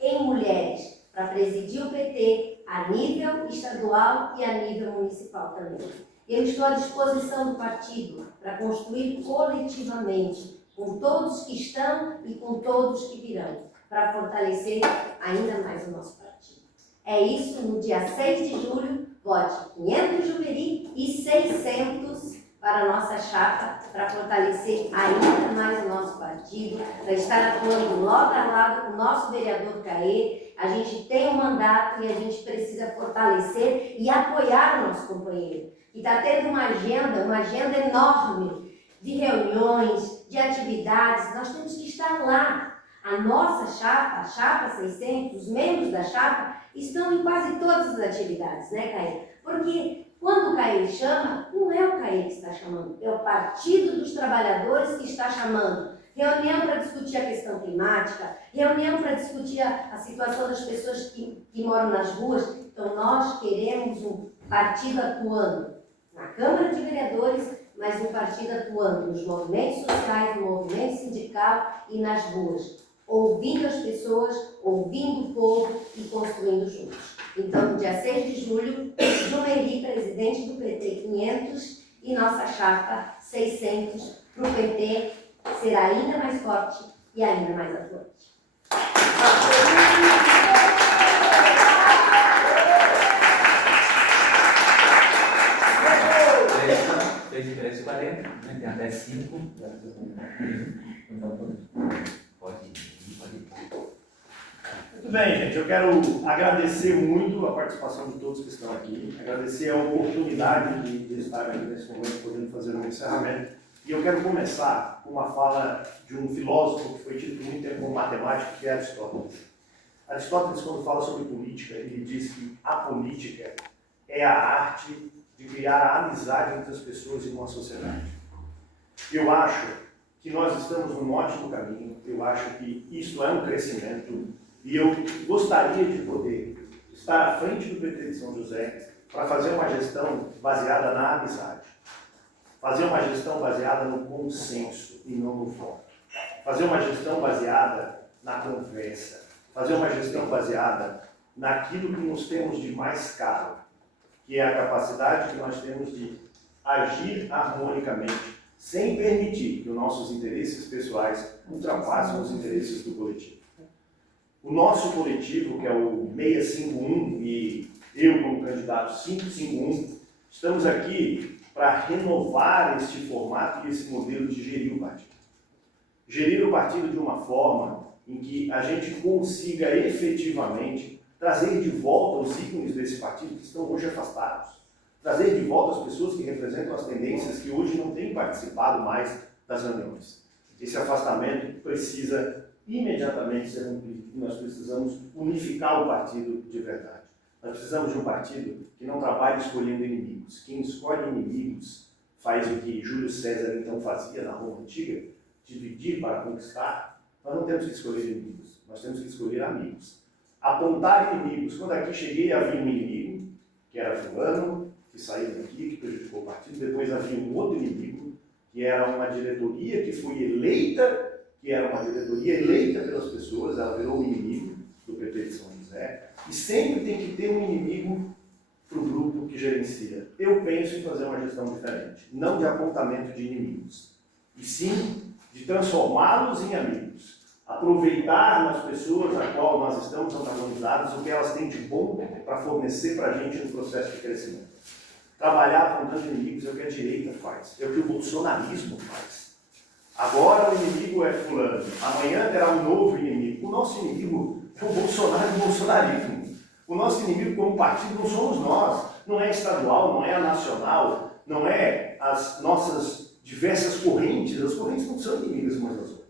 em mulheres para presidir o PT a nível estadual e a nível municipal também. Eu estou à disposição do partido para construir coletivamente, com todos que estão e com todos que virão, para fortalecer ainda mais o nosso partido. É isso, no dia 6 de julho, vote 500 Jumeri e 600 para a nossa chapa, para fortalecer ainda mais o nosso partido, para estar atuando lado a lado com o nosso vereador Caê. A gente tem um mandato e a gente precisa fortalecer e apoiar o nosso companheiro, que está tendo uma agenda enorme de reuniões, de atividades. Nós temos que estar lá. A nossa chapa, a Chapa 600, os membros da chapa, estão em quase todas as atividades, né, Caê? Porque quando o Caê chama, não é o Caê que está chamando, é o Partido dos Trabalhadores que está chamando. Reunião para discutir a questão climática, reunião para discutir a situação das pessoas que moram nas ruas. Então, nós queremos um partido atuando na Câmara de Vereadores, mas um partido atuando nos movimentos sociais, no movimento sindical e nas ruas, ouvindo as pessoas, ouvindo o povo e construindo juntos. Então, no dia 6 de julho, Jumeri, presidente do PT 500, e nossa chapa 600 para o PT será ainda mais forte e ainda mais atuante. Fez de 3h40, né? Tem até 5. Pode ir. Muito bem, gente. Eu quero agradecer muito a participação de todos que estão aqui, agradecer a oportunidade de estar aqui nesse momento, podendo fazer um encerramento. E eu quero começar com uma fala de um filósofo que foi tido por muito tempo como matemático, que é Aristóteles. Aristóteles, quando fala sobre política, ele diz que a política é a arte de criar a amizade entre as pessoas em uma sociedade. Eu acho que nós estamos num ótimo caminho, eu acho que isso é um crescimento, e eu gostaria de poder estar à frente do PT de São José para fazer uma gestão baseada na amizade, fazer uma gestão baseada no consenso e não no voto, fazer uma gestão baseada na conversa, fazer uma gestão baseada naquilo que nos temos de mais caro, que é a capacidade que nós temos de agir harmonicamente, sem permitir que os nossos interesses pessoais ultrapassem os interesses do coletivo. O nosso coletivo, que é o 651, e eu como candidato 551, estamos aqui para renovar este formato e esse modelo de gerir o partido. Gerir o partido de uma forma em que a gente consiga efetivamente trazer de volta os ícones desse partido que estão hoje afastados, trazer de volta as pessoas que representam as tendências que hoje não têm participado mais das reuniões. Esse afastamento precisa imediatamente ser rompido. Nós precisamos unificar o partido de verdade. Nós precisamos de um partido que não trabalhe escolhendo inimigos. Quem escolhe inimigos faz o que Júlio César então fazia na Roma Antiga, dividir para conquistar. Nós não temos que escolher inimigos, nós temos que escolher amigos. Apontar inimigos. Quando aqui cheguei, havia um inimigo, que era fulano, que saiu daqui, que prejudicou o partido. Depois havia um outro inimigo, que era uma diretoria que foi eleita, pelas pessoas, ela virou o inimigo do PT de São José. E sempre tem que ter um inimigo para o grupo que gerencia. Eu penso em fazer uma gestão diferente, não de apontamento de inimigos, e sim de transformá-los em amigos. Aproveitar nas pessoas a qual nós estamos antagonizados o que elas têm de bom para fornecer para a gente no processo de crescimento. Trabalhar apontando inimigos é o que a direita faz, é o que o bolsonarismo faz. Agora o inimigo é fulano, amanhã terá um novo inimigo. O nosso inimigo é o Bolsonaro e o bolsonarismo. O nosso inimigo como partido não somos nós, não é estadual, não é a nacional, não é as nossas diversas correntes. As correntes não são inimigas umas das outras.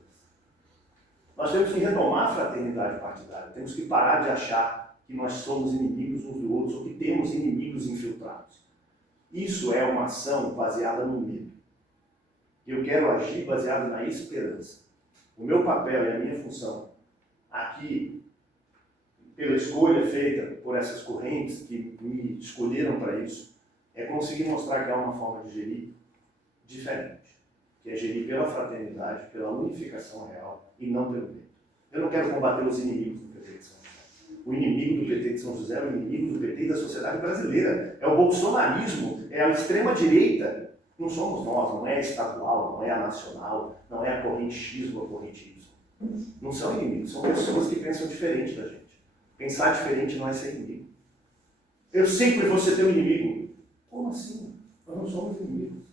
Nós temos que retomar a fraternidade partidária, temos que parar de achar que nós somos inimigos uns dos outros ou que temos inimigos infiltrados. Isso é uma ação baseada no medo. Eu quero agir baseado na esperança. O meu papel e a minha função aqui, pela escolha feita por essas correntes que me escolheram para isso, é conseguir mostrar que há uma forma de gerir diferente, que é gerir pela fraternidade, pela unificação real e não pelo medo. Eu não quero combater os inimigos do PT de São José. O inimigo do PT de São José é o inimigo do PT e da sociedade brasileira. É o bolsonarismo, é a extrema-direita. Não somos nós, não é estadual, não é a nacional, não é a corrente X ou a corrente Y. Não são inimigos, são pessoas que pensam diferente da gente. Pensar diferente não é ser inimigo. Eu sempre vou ser teu inimigo. Como assim? Nós não somos inimigos.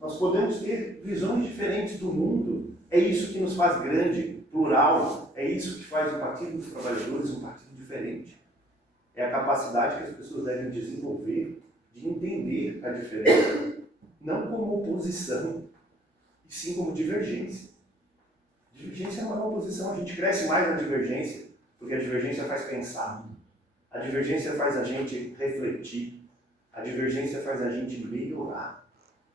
Nós podemos ter visões diferentes do mundo. É isso que nos faz grande, plural. É isso que faz o Partido dos Trabalhadores um partido diferente. É a capacidade que as pessoas devem desenvolver de entender a diferença. Não como oposição, e sim como divergência. Divergência não é uma oposição, a gente cresce mais na divergência, porque a divergência faz pensar, a divergência faz a gente refletir, a divergência faz a gente melhorar.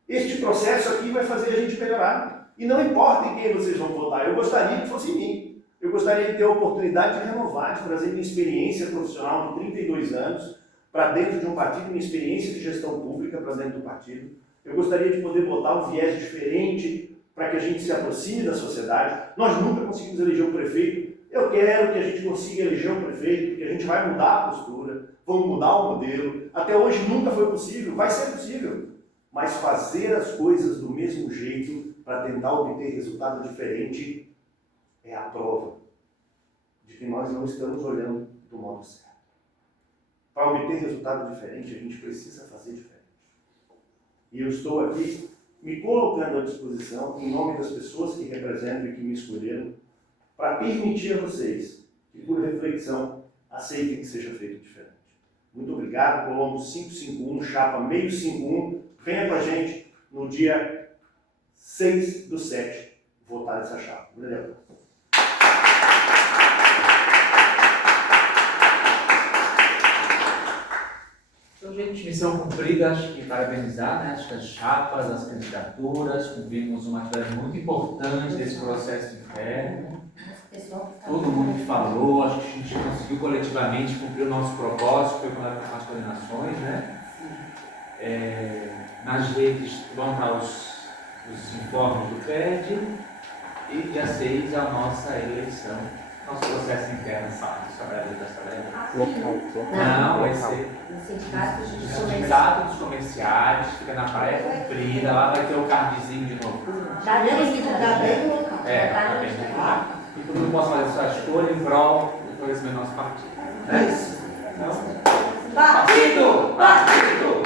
Este processo aqui vai fazer a gente melhorar. E não importa em quem vocês vão votar, eu gostaria que fosse em mim. Eu gostaria de ter a oportunidade de renovar, de trazer minha experiência profissional de 32 anos para dentro de um partido, minha experiência de gestão pública para dentro do partido. Eu gostaria de poder botar um viés diferente para que a gente se aproxime da sociedade. Nós nunca conseguimos eleger o prefeito. Eu quero que a gente consiga eleger o prefeito, porque a gente vai mudar a postura, vamos mudar o modelo. Até hoje nunca foi possível, vai ser possível. Mas fazer as coisas do mesmo jeito para tentar obter resultado diferente é a prova de que nós não estamos olhando do modo certo. Para obter resultado diferente, a gente precisa fazer diferente. E eu estou aqui me colocando à disposição, em nome das pessoas que representam e que me escolheram, para permitir a vocês que, por reflexão, aceitem que seja feito diferente. Muito obrigado, Colombo 551, chapa meio 51. Venha com a gente no dia 6/7 votar essa chapa. Um grande abraço. Então, gente, missão cumprida, acho que parabenizar, né? Acho que as chapas, as candidaturas, cumprimos uma atividade muito importante desse processo interno. Todo mundo que falou, acho que a gente conseguiu coletivamente cumprir o nosso propósito, foi com as coordenações, né? Nas redes vão estar os informes do PED e dia 6 a nossa eleição, nosso processo interno, sabe, dos trabalhadores das trabalhadoras. Não, vai ser no sindicato dos comerciais, fica na Praia Comprida, lá vai ter o cardzinho de novo. Tá bem no local. Tá bem no local. E todo mundo possa fazer sua escolha em prol do florescimento do nosso partido. É isso? Partido! Partido!